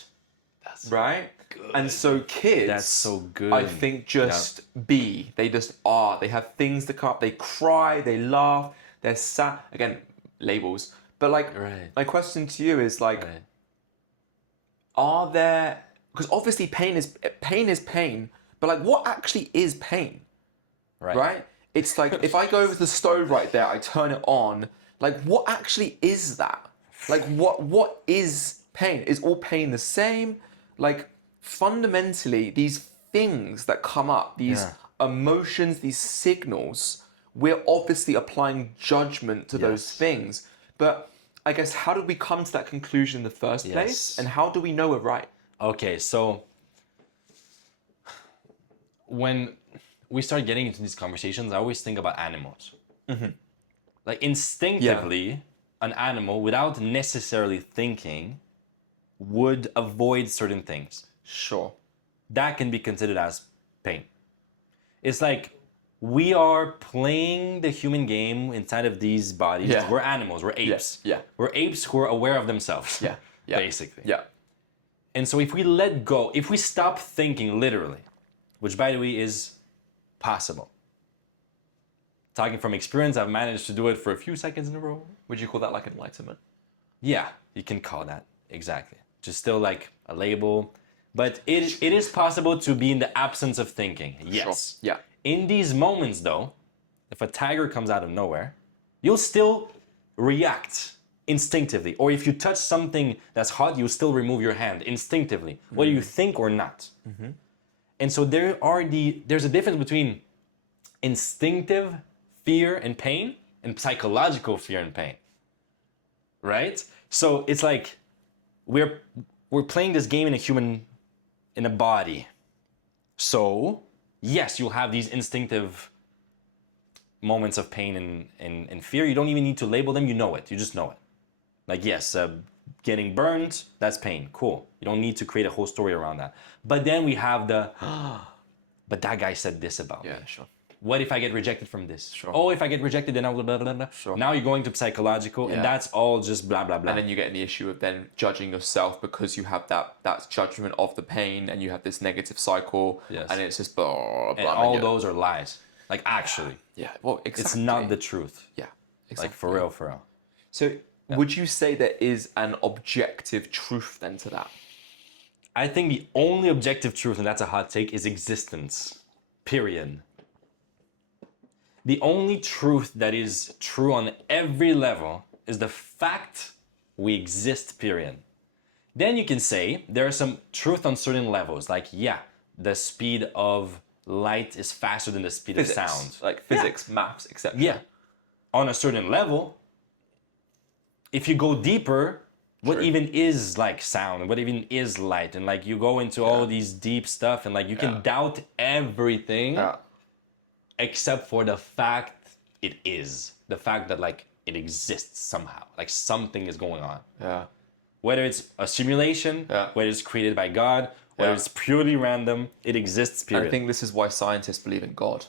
That's Right? good. And so kids, That's so good. I think just be. They just are. They have things that come up. They cry, they laugh, they're sad. Again, labels. But like, Right. my question to you is like, Right. are there, because obviously pain is pain, but like what actually is pain? Right? It's like if I go over to the stove right there, I turn it on, like what actually is that? Like what is pain? Is all pain the same? Like fundamentally, these things that come up, these Yeah. emotions, these signals, we're obviously applying judgment to those Yes. things. But I guess how did we come to that conclusion in the first place? Yes. And how do we know we're right? Okay, so when we start getting into these conversations, I always think about animals. Like instinctively, an animal, without necessarily thinking, would avoid certain things. Sure. That can be considered as pain. It's like we are playing the human game inside of these bodies. Yeah. We're animals, we're apes. Yeah. We're apes who are aware of themselves. Yeah. Basically. Yeah. And so if we let go, if we stop thinking literally, which by the way is possible. Talking from experience, I've managed to do it for a few seconds in a row. Would you call that like enlightenment? Yeah, you can call that. Exactly. Just still like a label. But it is possible to be in the absence of thinking. Yes. Sure. Yeah. In these moments though, if a tiger comes out of nowhere, you'll still react instinctivly. Or if you touch something that's hot, you'll still remove your hand instinctively, whether you think or not. And so there's a difference between instinctive fear and pain and psychological fear and pain. Right? So it's like we're playing this game in a body. So yes, you'll have these instinctive moments of pain and fear. You don't even need to label them. You know it. You just know it. Like, yes, getting burned, that's pain. Cool. You don't need to create a whole story around that. But then we have but that guy said this about me. Yeah, sure. What if I get rejected from this? Sure. Oh, if I get rejected, then I'll blah, blah, blah. Sure. Now you're going to psychological, and that's all just blah, blah, blah. And then you get in the issue of then judging yourself because you have that judgment of the pain and you have this negative cycle. Yes. And it's just blah, blah, And all those are lies. Like, actually. Yeah, well, exactly. It's not the truth. Yeah, exactly. Like, for real, for real. So would you say there is an objective truth then to that? I think the only objective truth, and that's a hot take, is existence. Period. The only truth that is true on every level is the fact we exist, period. Then you can say there are some truth on certain levels, like, yeah, the speed of light is faster than the speed of sound. Like physics, maths, etc. Yeah. On a certain level, if you go deeper, what even is like sound? What even is light? And like you go into all these deep stuff and like you can doubt everything except for the fact it is. The fact that like it exists somehow. Like something is going on. Yeah. Whether it's a simulation, whether it's created by God, whether it's purely random, it exists, period. And I think this is why scientists believe in God.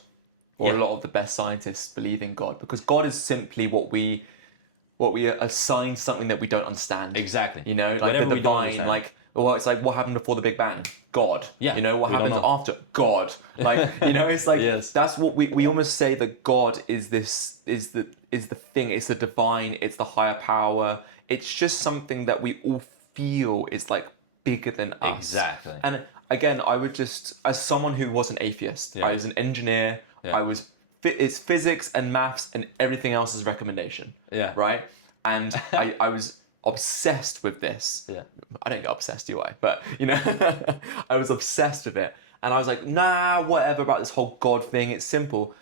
Or a lot of the best scientists believe in God. Because God is simply what we assign something that we don't understand. Exactly. You know, like Whatever the we don't divine, understand. like, well, it's like what happened before the Big Bang? God. Yeah, You know, what we don't happens know. after? God. Like, you know, it's like Yes. that's what we almost say that God is the thing, it's the divine, it's the higher power. It's just something that we all feel is like bigger than us. Exactly. And again, I would just, as someone who was an atheist, I was an engineer, it's physics and maths and everything else is recommendation. Yeah. Right? And I was obsessed with this. Yeah. I don't get obsessed, do I? But, you know, I was obsessed with it. And I was like, nah, whatever about this whole God thing. It's simple.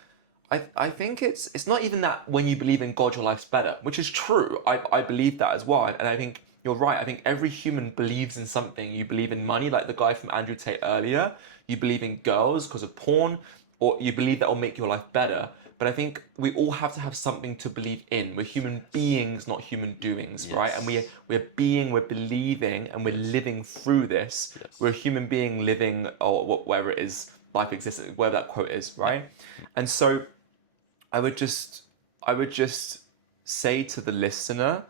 I think it's not even that when you believe in God, your life's better, which is true. I believe that as well. And I think you're right. I think every human believes in something. You believe in money, like the guy from Andrew Tate earlier. You believe in girls because of porn, or you believe that will make your life better. But I think we all have to have something to believe in. We're human beings, not human doings, right? And we're believing, and we're living through this. Yes. We're a human being living, or whatever it is, life exists, whatever that quote is, right? And so I would just say to the listener,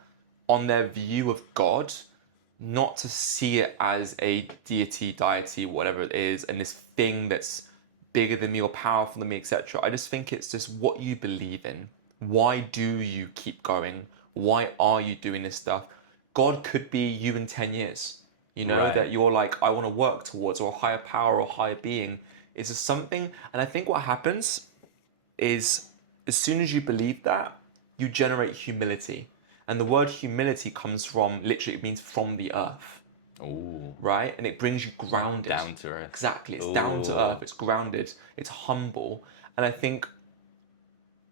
on their view of God, not to see it as a deity, whatever it is, and this thing that's bigger than me or powerful than me, etc. I just think it's just what you believe in. Why do you keep going? Why are you doing this stuff? God could be you in 10 years. You know, Right. that you're like, I want to work towards, or a higher power or higher being. It's just something. And I think what happens is as soon as you believe that, you generate humility. And the word humility comes from, literally, it means from the earth, Ooh. right? And it brings you grounded. Down to earth. Exactly. It's down to Ooh. earth, it's grounded, it's humble. And I think,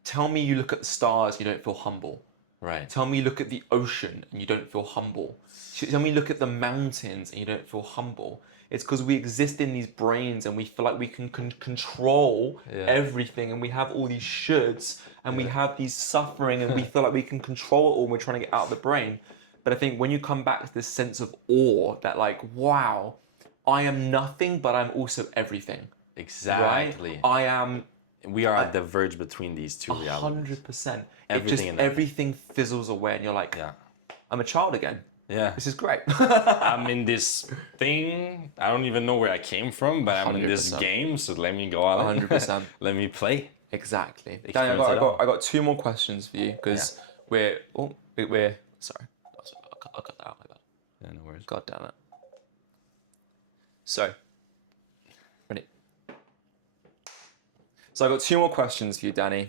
tell me you look at the stars, you don't feel humble. Right. Tell me you look at the ocean and you don't feel humble. Tell me you look at the mountains and you don't feel humble. It's because we exist in these brains and we feel like we can control everything, and we have all these shoulds and we have these suffering and we feel like we can control it all and we're trying to get out of the brain. But I think when you come back to this sense of awe that like, wow, I am nothing, but I'm also everything. Exactly. Right? I am We are at the verge between these two realities. 100%. Everything in there. Everything fizzles away and you're like, Yeah. I'm a child again. Yeah. This is great. I'm in this thing. I don't even know where I came from, but I'm in this 100%. game, so let me go out. 100%. Let me play. Exactly. Dani, Experience it all. I got two more questions for you because we're sorry. I'll cut that out. My bad. Yeah, no worries. God damn it. So, ready? So I got two more questions for you, Dani.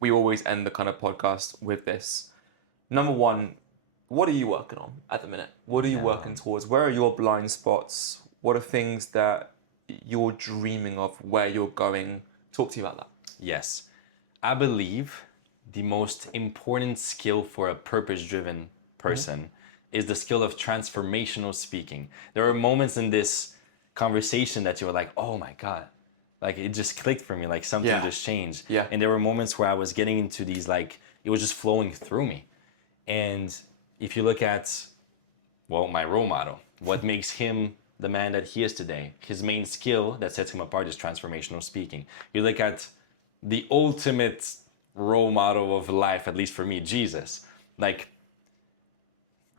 We always end the kind of podcast with this. Number one, what are you working on at the minute? What are you working towards? Where are your blind spots? What are things that you're dreaming of? Where you're going? Talk to you about that. Yes. I believe the most important skill for a purpose-driven person is the skill of transformational speaking. There are moments in this conversation that you were like, oh my God, like it just clicked for me, like something just changed. Yeah. And there were moments where I was getting into these, like, it was just flowing through me. And if you look at, well, my role model, what makes him the man that he is today, his main skill that sets him apart is transformational speaking. You look at the ultimate role model of life, at least for me, Jesus. Like,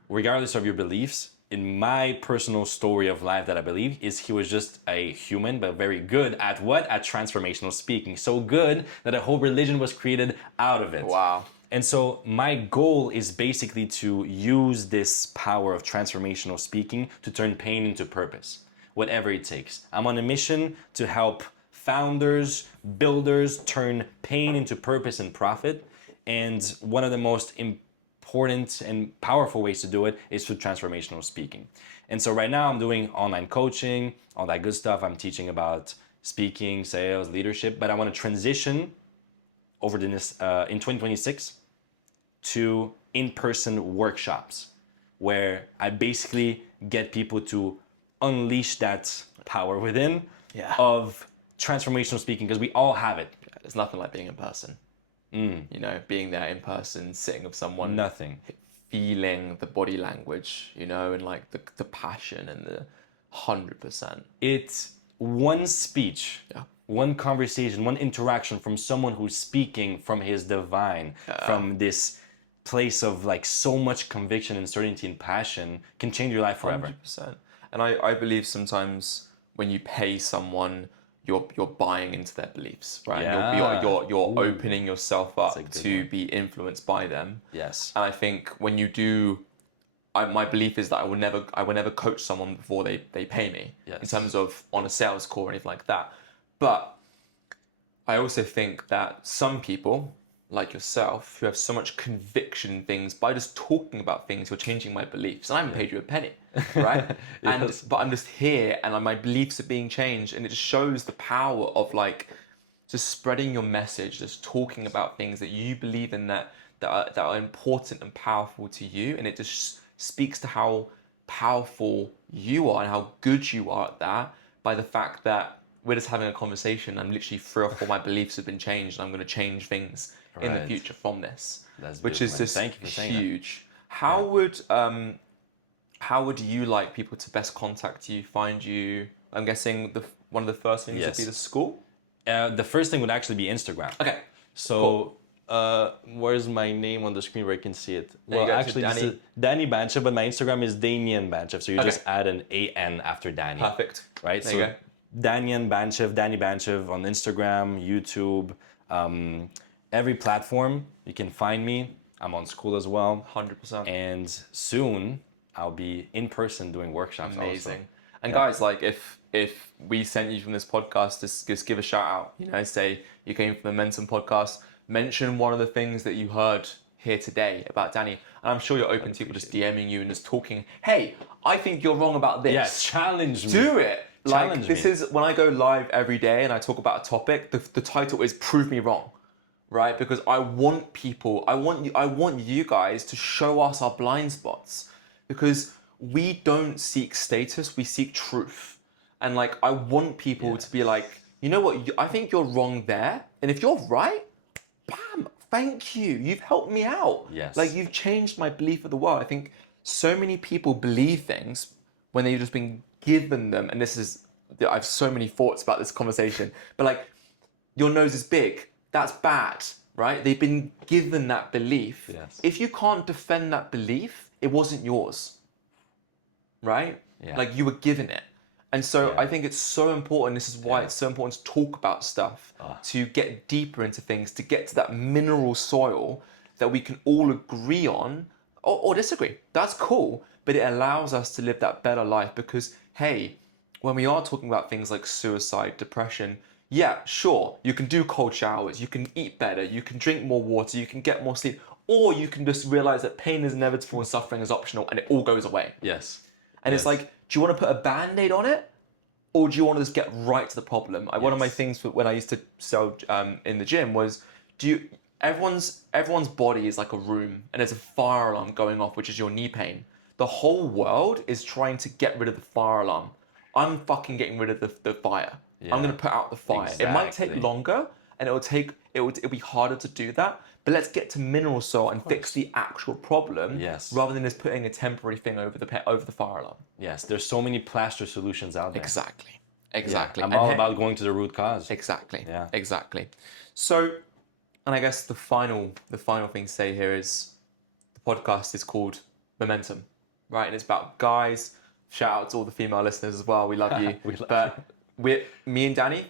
regardless of your beliefs, in my personal story of life that I believe is he was just a human, but very good at what? At transformational speaking. So good that a whole religion was created out of it. Wow. And so my goal is basically to use this power of transformational speaking to turn pain into purpose, whatever it takes. I'm on a mission to help founders, builders turn pain into purpose and profit. And one of the most important and powerful ways to do it is through transformational speaking. And so right now I'm doing online coaching, all that good stuff. I'm teaching about speaking, sales, leadership, but I want to transition over this in 2026 to in-person workshops where I basically get people to unleash that power within of transformational speaking, because we all have it. There's nothing like being in person. You know, being there in person, sitting with someone. Nothing. Feeling the body language, you know, and like the passion and the 100%. It's one speech, one conversation, one interaction from someone who's speaking from his divine, from this place of like so much conviction and certainty and passion can change your life forever. 100%. And I believe sometimes when you pay someone, you're buying into their beliefs, right? Yeah. You're opening yourself up to one. be influenced by them. Yes. And I think when you do, my belief is that I will never coach someone before they pay me, in terms of on a sales call or anything like that. But I also think that some people, like yourself, who have so much conviction in things, by just talking about things, you're changing my beliefs. And I haven't paid you a penny, right? But I'm just here and my beliefs are being changed. And it just shows the power of like just spreading your message, just talking about things that you believe in that are important and powerful to you. And it just speaks to how powerful you are and how good you are at that by the fact that we're just having a conversation. I'm literally 3 or 4 my beliefs have been changed, and I'm going to change things in the future from this. That's which is just Thank you for saying huge. How would you like people to best contact you, find you? I'm guessing one of the first things would be the school. The first thing would actually be Instagram. Okay. So Cool. Where's my name on the screen where I can see it? There Well, you go, so actually, this Dani. is Dani Banchev, but my Instagram is Danian Banchev. So you Okay. just add an AN after Dani. Perfect. Right? There So you go. Danian Banchev, Dani Banchev on Instagram, YouTube, every platform you can find me. I'm on school as well. 100%. And soon I'll be in person doing workshops Amazing. also. And Yeah. guys, like if we sent you from this podcast, just give a shout out. You know, say you came from the Momentum podcast. Mention one of the things that you heard here today about Dani. And I'm sure you're open to people just DMing you and just talking. Hey, I think you're wrong about this. Yeah, challenge me. Do it. Like Challenge this me. is when I go live every day and I talk about a topic. The title is "Prove Me Wrong," right? Because I want people. I want you guys to show us our blind spots, because we don't seek status. We seek truth. And like I want people to be like, you know what? I think you're wrong there. And if you're right, bam, thank you. You've helped me out. Yes. Like you've changed my belief of the world. I think so many people believe things when they've just been given them. And this is, I have so many thoughts about this conversation, but like your nose is big. That's bad, right? They've been given that belief. Yes. If you can't defend that belief, it wasn't yours, right? Yeah. Like you were given it. And so Yeah. I think it's so important. This is why it's so important to talk about stuff, to get deeper into things, to get to that mineral soil that we can all agree on or disagree. That's cool, but it allows us to live that better life because, hey, when we are talking about things like suicide, depression, yeah, sure, you can do cold showers, you can eat better, you can drink more water, you can get more sleep, or you can just realize that pain is inevitable and suffering is optional and it all goes away. Yes. And it's like, do you want to put a band-aid on it? Or do you want to just get right to the problem? One of my things when I used to sell in the gym was, everyone's body is like a room and there's a fire alarm going off, which is your knee pain. The whole world is trying to get rid of the fire alarm. I'm fucking getting rid of the fire. I'm going to put out the fire. It might take Exactly. longer and it'll be harder to do that. But let's get to mineral soil and fix the actual problem, Yes. rather than just putting a temporary thing over the fire alarm. Yes, there's so many plaster solutions out there. Exactly. Yeah. Exactly. I'm And all hey- about going to the root cause. Exactly. Yeah. Exactly. So, and I guess the final thing to say here is the podcast is called Momentum, right? And it's about guys. Shout out to all the female listeners as well. We love you. We love but me and Dani,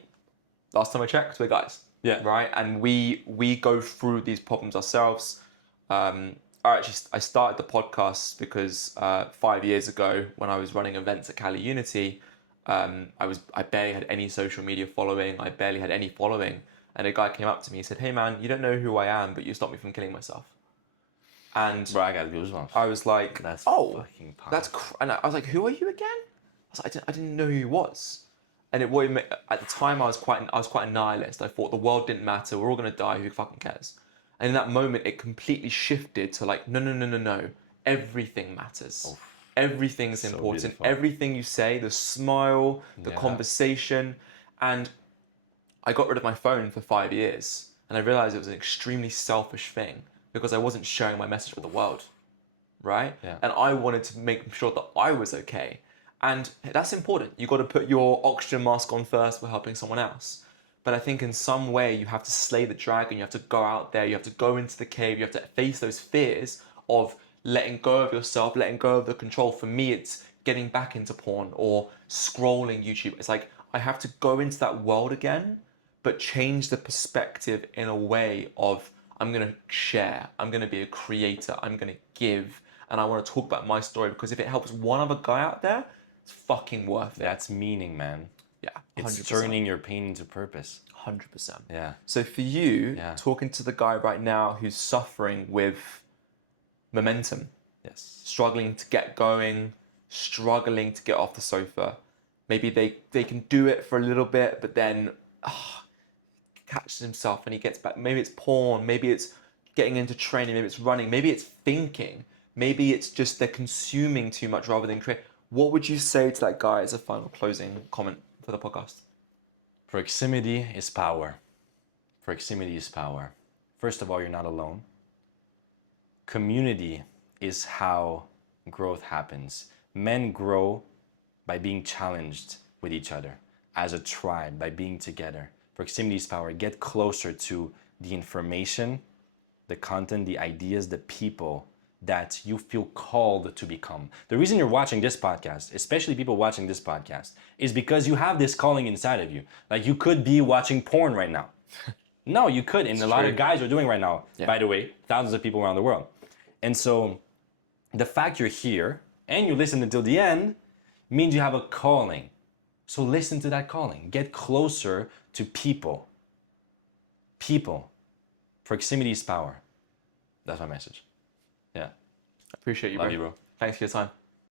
last time I checked, we're guys. Yeah. Right. And we go through these problems ourselves. I started the podcast because 5 years ago, when I was running events at Cali Unity, I barely had any social media following. I barely had any following. And a guy came up to me and said, "Hey man, you don't know who I am, but you stopped me from killing myself." And Bro, I got goosebumps. I was like, That's "Oh, fucking powerful. that's and I was like, "Who are you again?" I was like, I didn't know who he was." And at the time I was quite a nihilist. I thought the world didn't matter. We're all gonna die. Who fucking cares? And in that moment, it completely shifted to like, no. Everything matters. Everything's important. beautiful. Everything you say, the smile, the Yeah. conversation, and I got rid of my phone for 5 years, and I realized it was an extremely selfish thing because I wasn't sharing my message with the world, right? Yeah. And I wanted to make sure that I was okay. And that's important. You got to put your oxygen mask on first for helping someone else. But I think in some way you have to slay the dragon. You have to go out there. You have to go into the cave. You have to face those fears of letting go of yourself, letting go of the control. For me, it's getting back into porn or scrolling YouTube. It's like I have to go into that world again, but change the perspective in a way of I'm going to share. I'm going to be a creator. I'm going to give. And I want to talk about my story because if it helps one other guy out there, it's fucking worth it. That's meaning, man. Yeah, It's 100%. turning your pain into purpose. 100%. Yeah. So for you, Yeah. talking to the guy right now who's suffering with momentum, Yes. struggling to get going, struggling to get off the sofa, maybe they can do it for a little bit, but then catches himself and he gets back. Maybe it's porn, maybe it's getting into training, maybe it's running, maybe it's thinking, maybe it's just they're consuming too much rather than create. What would you say to that guy as a final closing comment for the podcast? Proximity is power. Proximity is power. First of all, you're not alone. Community is how growth happens. Men grow by being challenged with each other, as a tribe, by being together. Proximity is power. Get closer to the information the content, the ideas, the people that you feel called to become. The reason you're watching this podcast, especially people watching this podcast, is because you have this calling inside of you. Like you could be watching porn right now. No, you could, and a lot of guys are doing right now, by the way, thousands of people around the world. And so the fact you're here and you listen until the end means you have a calling. So listen to that calling. Get closer to people. People. Proximity is power. That's my message. Yeah. Appreciate you, bro. Love you, bro. Thanks for your time.